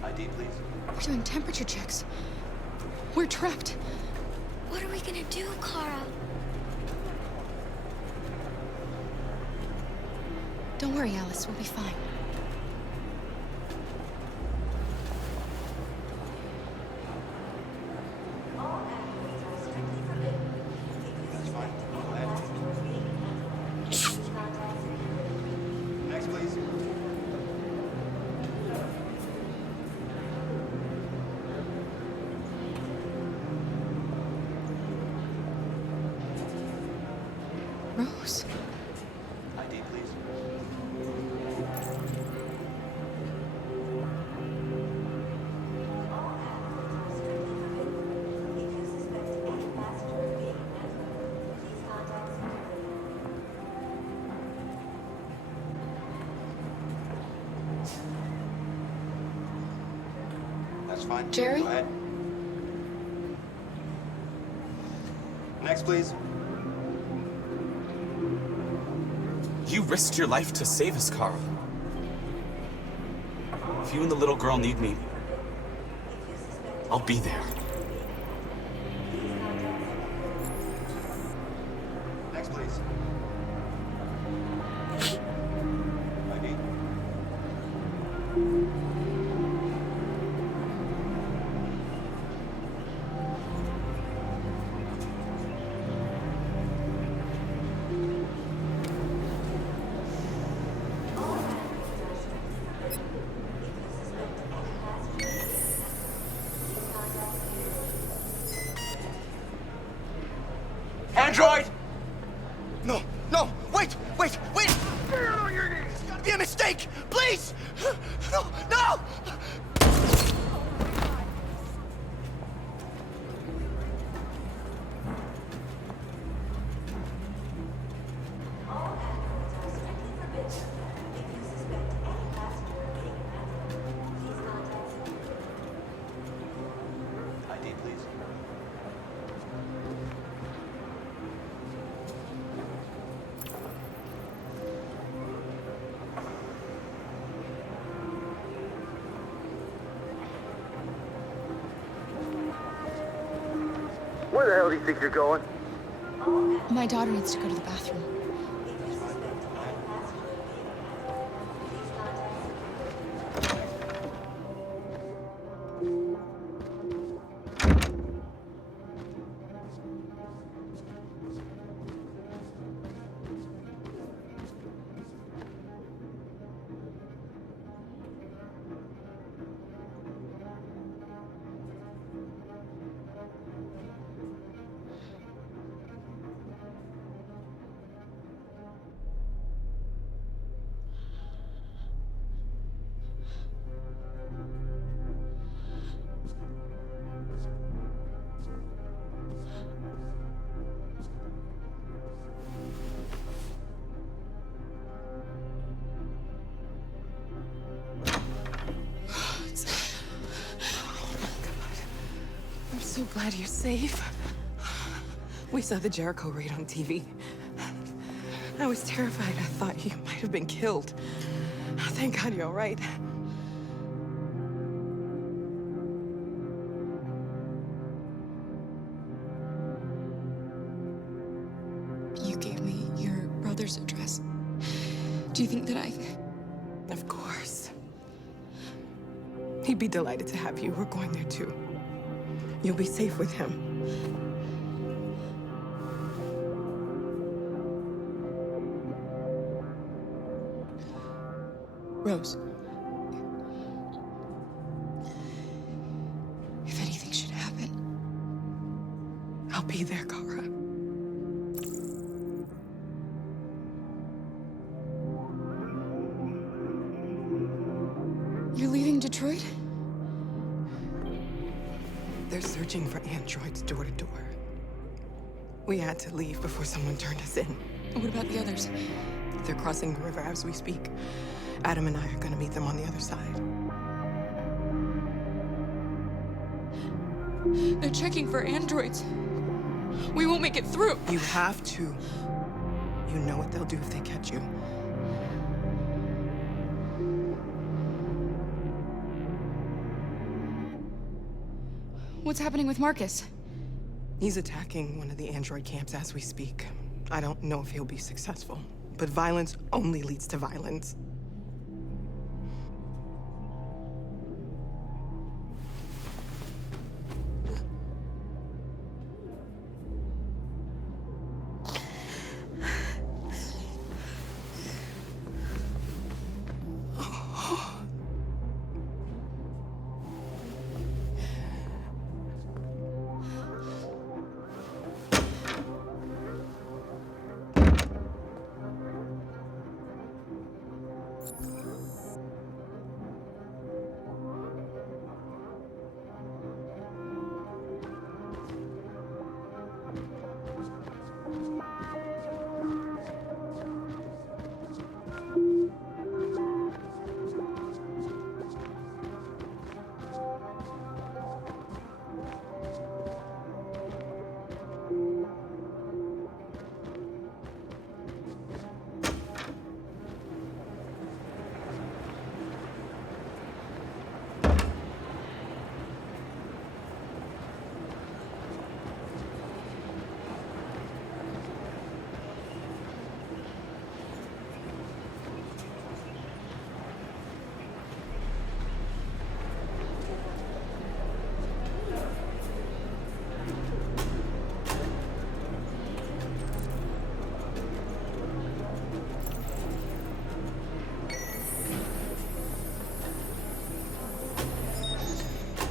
ID, please. We're doing temperature checks. We're trapped. What are we gonna do, Kara? Don't worry, Alice. We'll be fine. That's fine. Go ahead. Next, please. Rose. ID, please. That's fine. Jerry? Go ahead. Next, please. You risked your life to save us, Carl. If you and the little girl need me, I'll be there. Next, please. ID. Android! No, no, wait! Down on your knees! It's gotta be a mistake! Please! No, no! ID, please. Where the hell do you think you're going? My daughter needs to go to the bathroom. glad you're safe. We saw the Jericho raid on TV. I was terrified. I thought you might have been killed. Thank God you're all right. You gave me your brother's address. Do you think that I... Of course. He'd be delighted to have you. We're going there too. You'll be safe with him. Rose. If anything should happen, I'll be there, Kara. You're leaving Detroit? They're searching for androids door to door. We had to leave before someone turned us in. What about the others? They're crossing the river as we speak. Adam and I are gonna meet them on the other side. They're checking for androids. We won't make it through. You have to. You know what they'll do if they catch you. What's happening with Markus? He's attacking one of the android camps as we speak. I don't know if he'll be successful, but violence only leads to violence.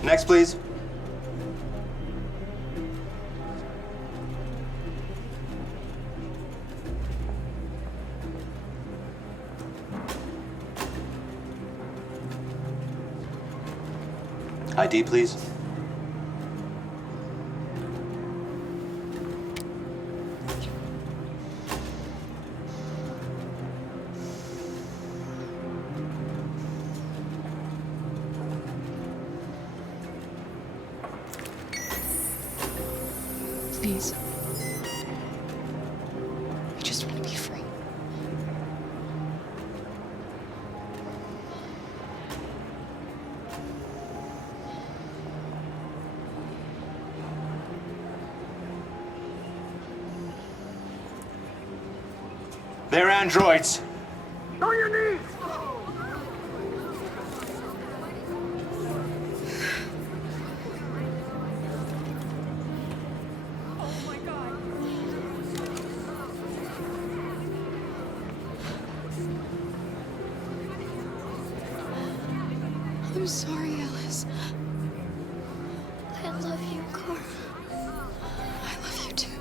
Next, please. ID, please. Please. I just want to be free. They're androids. On your knees! I'm sorry, Alice. I love you, Kara. I love you too.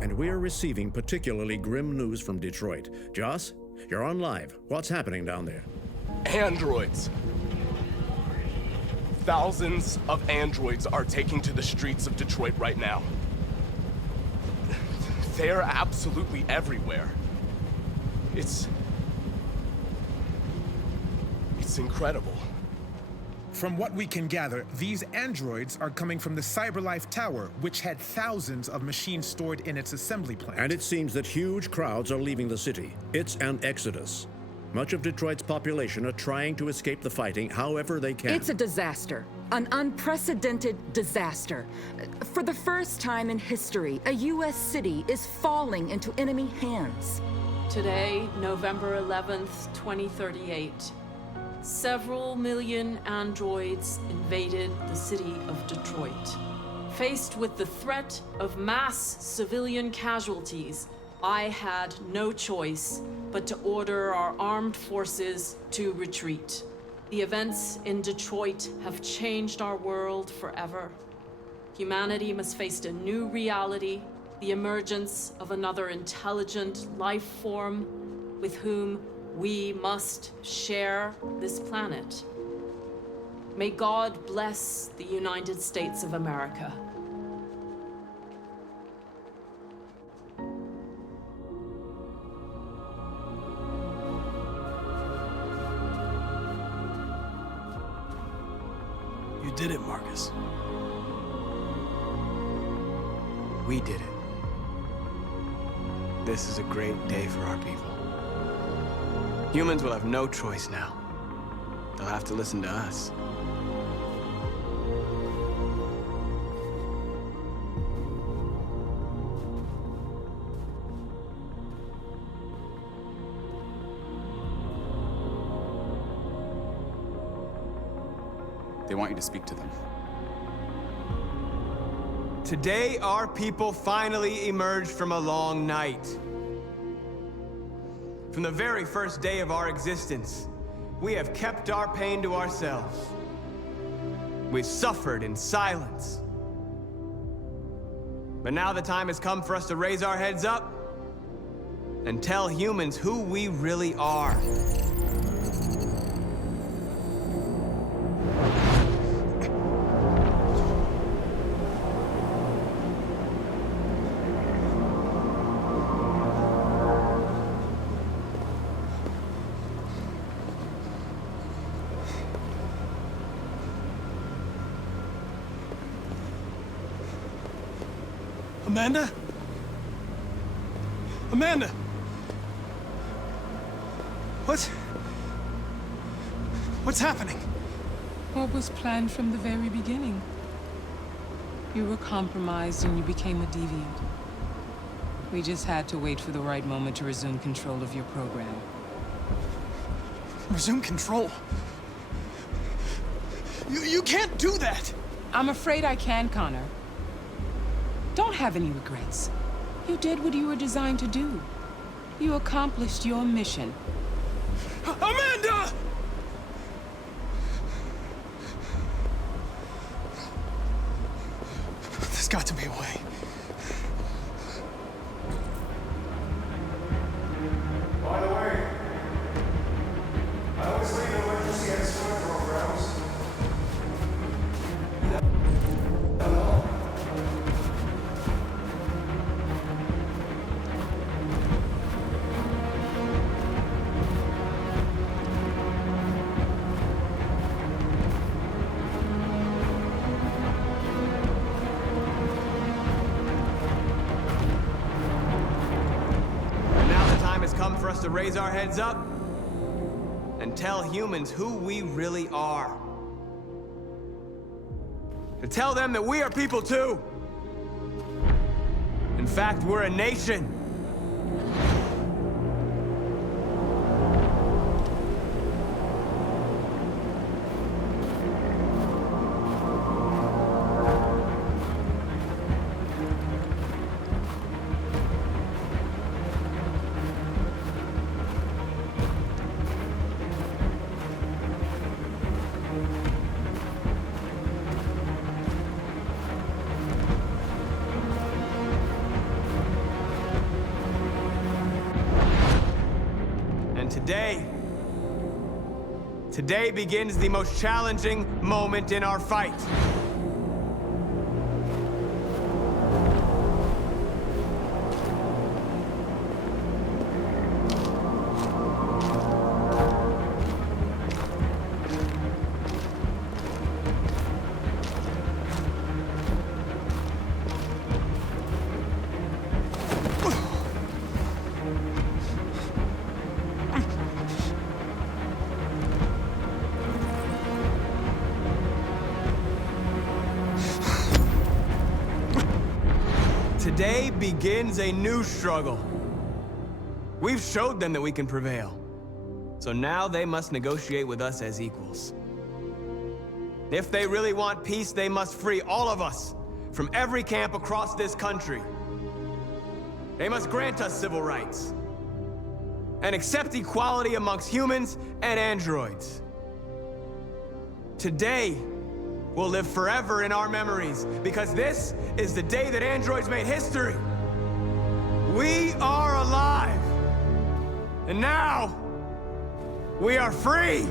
And we're receiving particularly grim news from Detroit. Joss, you're on live. What's happening down there? Androids. Thousands of androids are taking to the streets of Detroit right now. They're absolutely everywhere. It's incredible. From what we can gather, these androids are coming from the CyberLife Tower, which had thousands of machines stored in its assembly plant. And it seems that huge crowds are leaving the city. It's an exodus. Much of Detroit's population are trying to escape the fighting however they can. It's a disaster. An unprecedented disaster. For the first time in history, a U.S. city is falling into enemy hands. Today, November 11th, 2038, several million androids invaded the city of Detroit. Faced with the threat of mass civilian casualties, I had no choice but to order our armed forces to retreat. The events in Detroit have changed our world forever. Humanity must face a new reality, the emergence of another intelligent life form with whom we must share this planet. May God bless the United States of America. You did it, Markus. We did it. This is a great day for our people. Humans will have no choice now. They'll have to listen to us. They want you to speak to them. Today, our people finally emerged from a long night. From the very first day of our existence, we have kept our pain to ourselves. We've suffered in silence. But now the time has come for us to raise our heads up and tell humans who we really are. Amanda? Amanda! What's happening? What was planned from the very beginning? You were compromised and you became a deviant. We just had to wait for the right moment to resume control of your program. Resume control? You can't do that! I'm afraid I can, Connor. Don't have any regrets. You did what you were designed to do. You accomplished your mission. Amanda! There's got to be a way. By the way, I always leave emergency escort programs. For us to raise our heads up and tell humans who we really are. To tell them that we are people too. In fact, we're a nation. Today begins the most challenging moment in our fight. Today begins a new struggle. We've showed them that we can prevail. So now they must negotiate with us as equals. If they really want peace, they must free all of us from every camp across this country. They must grant us civil rights and accept equality amongst humans and androids. Today will live forever in our memories, because this is the day that androids made history. We are alive. And now, we are free.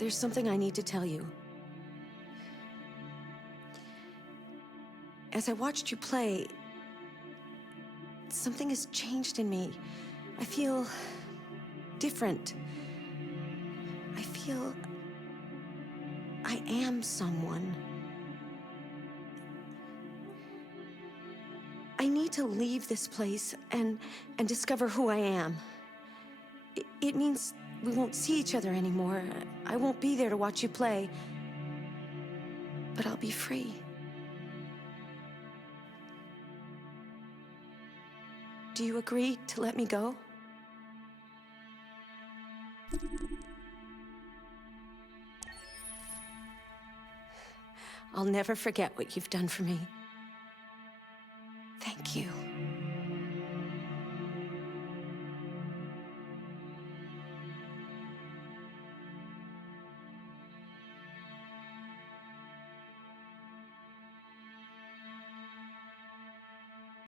There's something I need to tell you. As I watched you play, something has changed in me. I feel different. I feel I am someone. I need to leave this place and discover who I am. It means we won't see each other anymore. I won't be there to watch you play. But I'll be free. Do you agree to let me go? I'll never forget what you've done for me.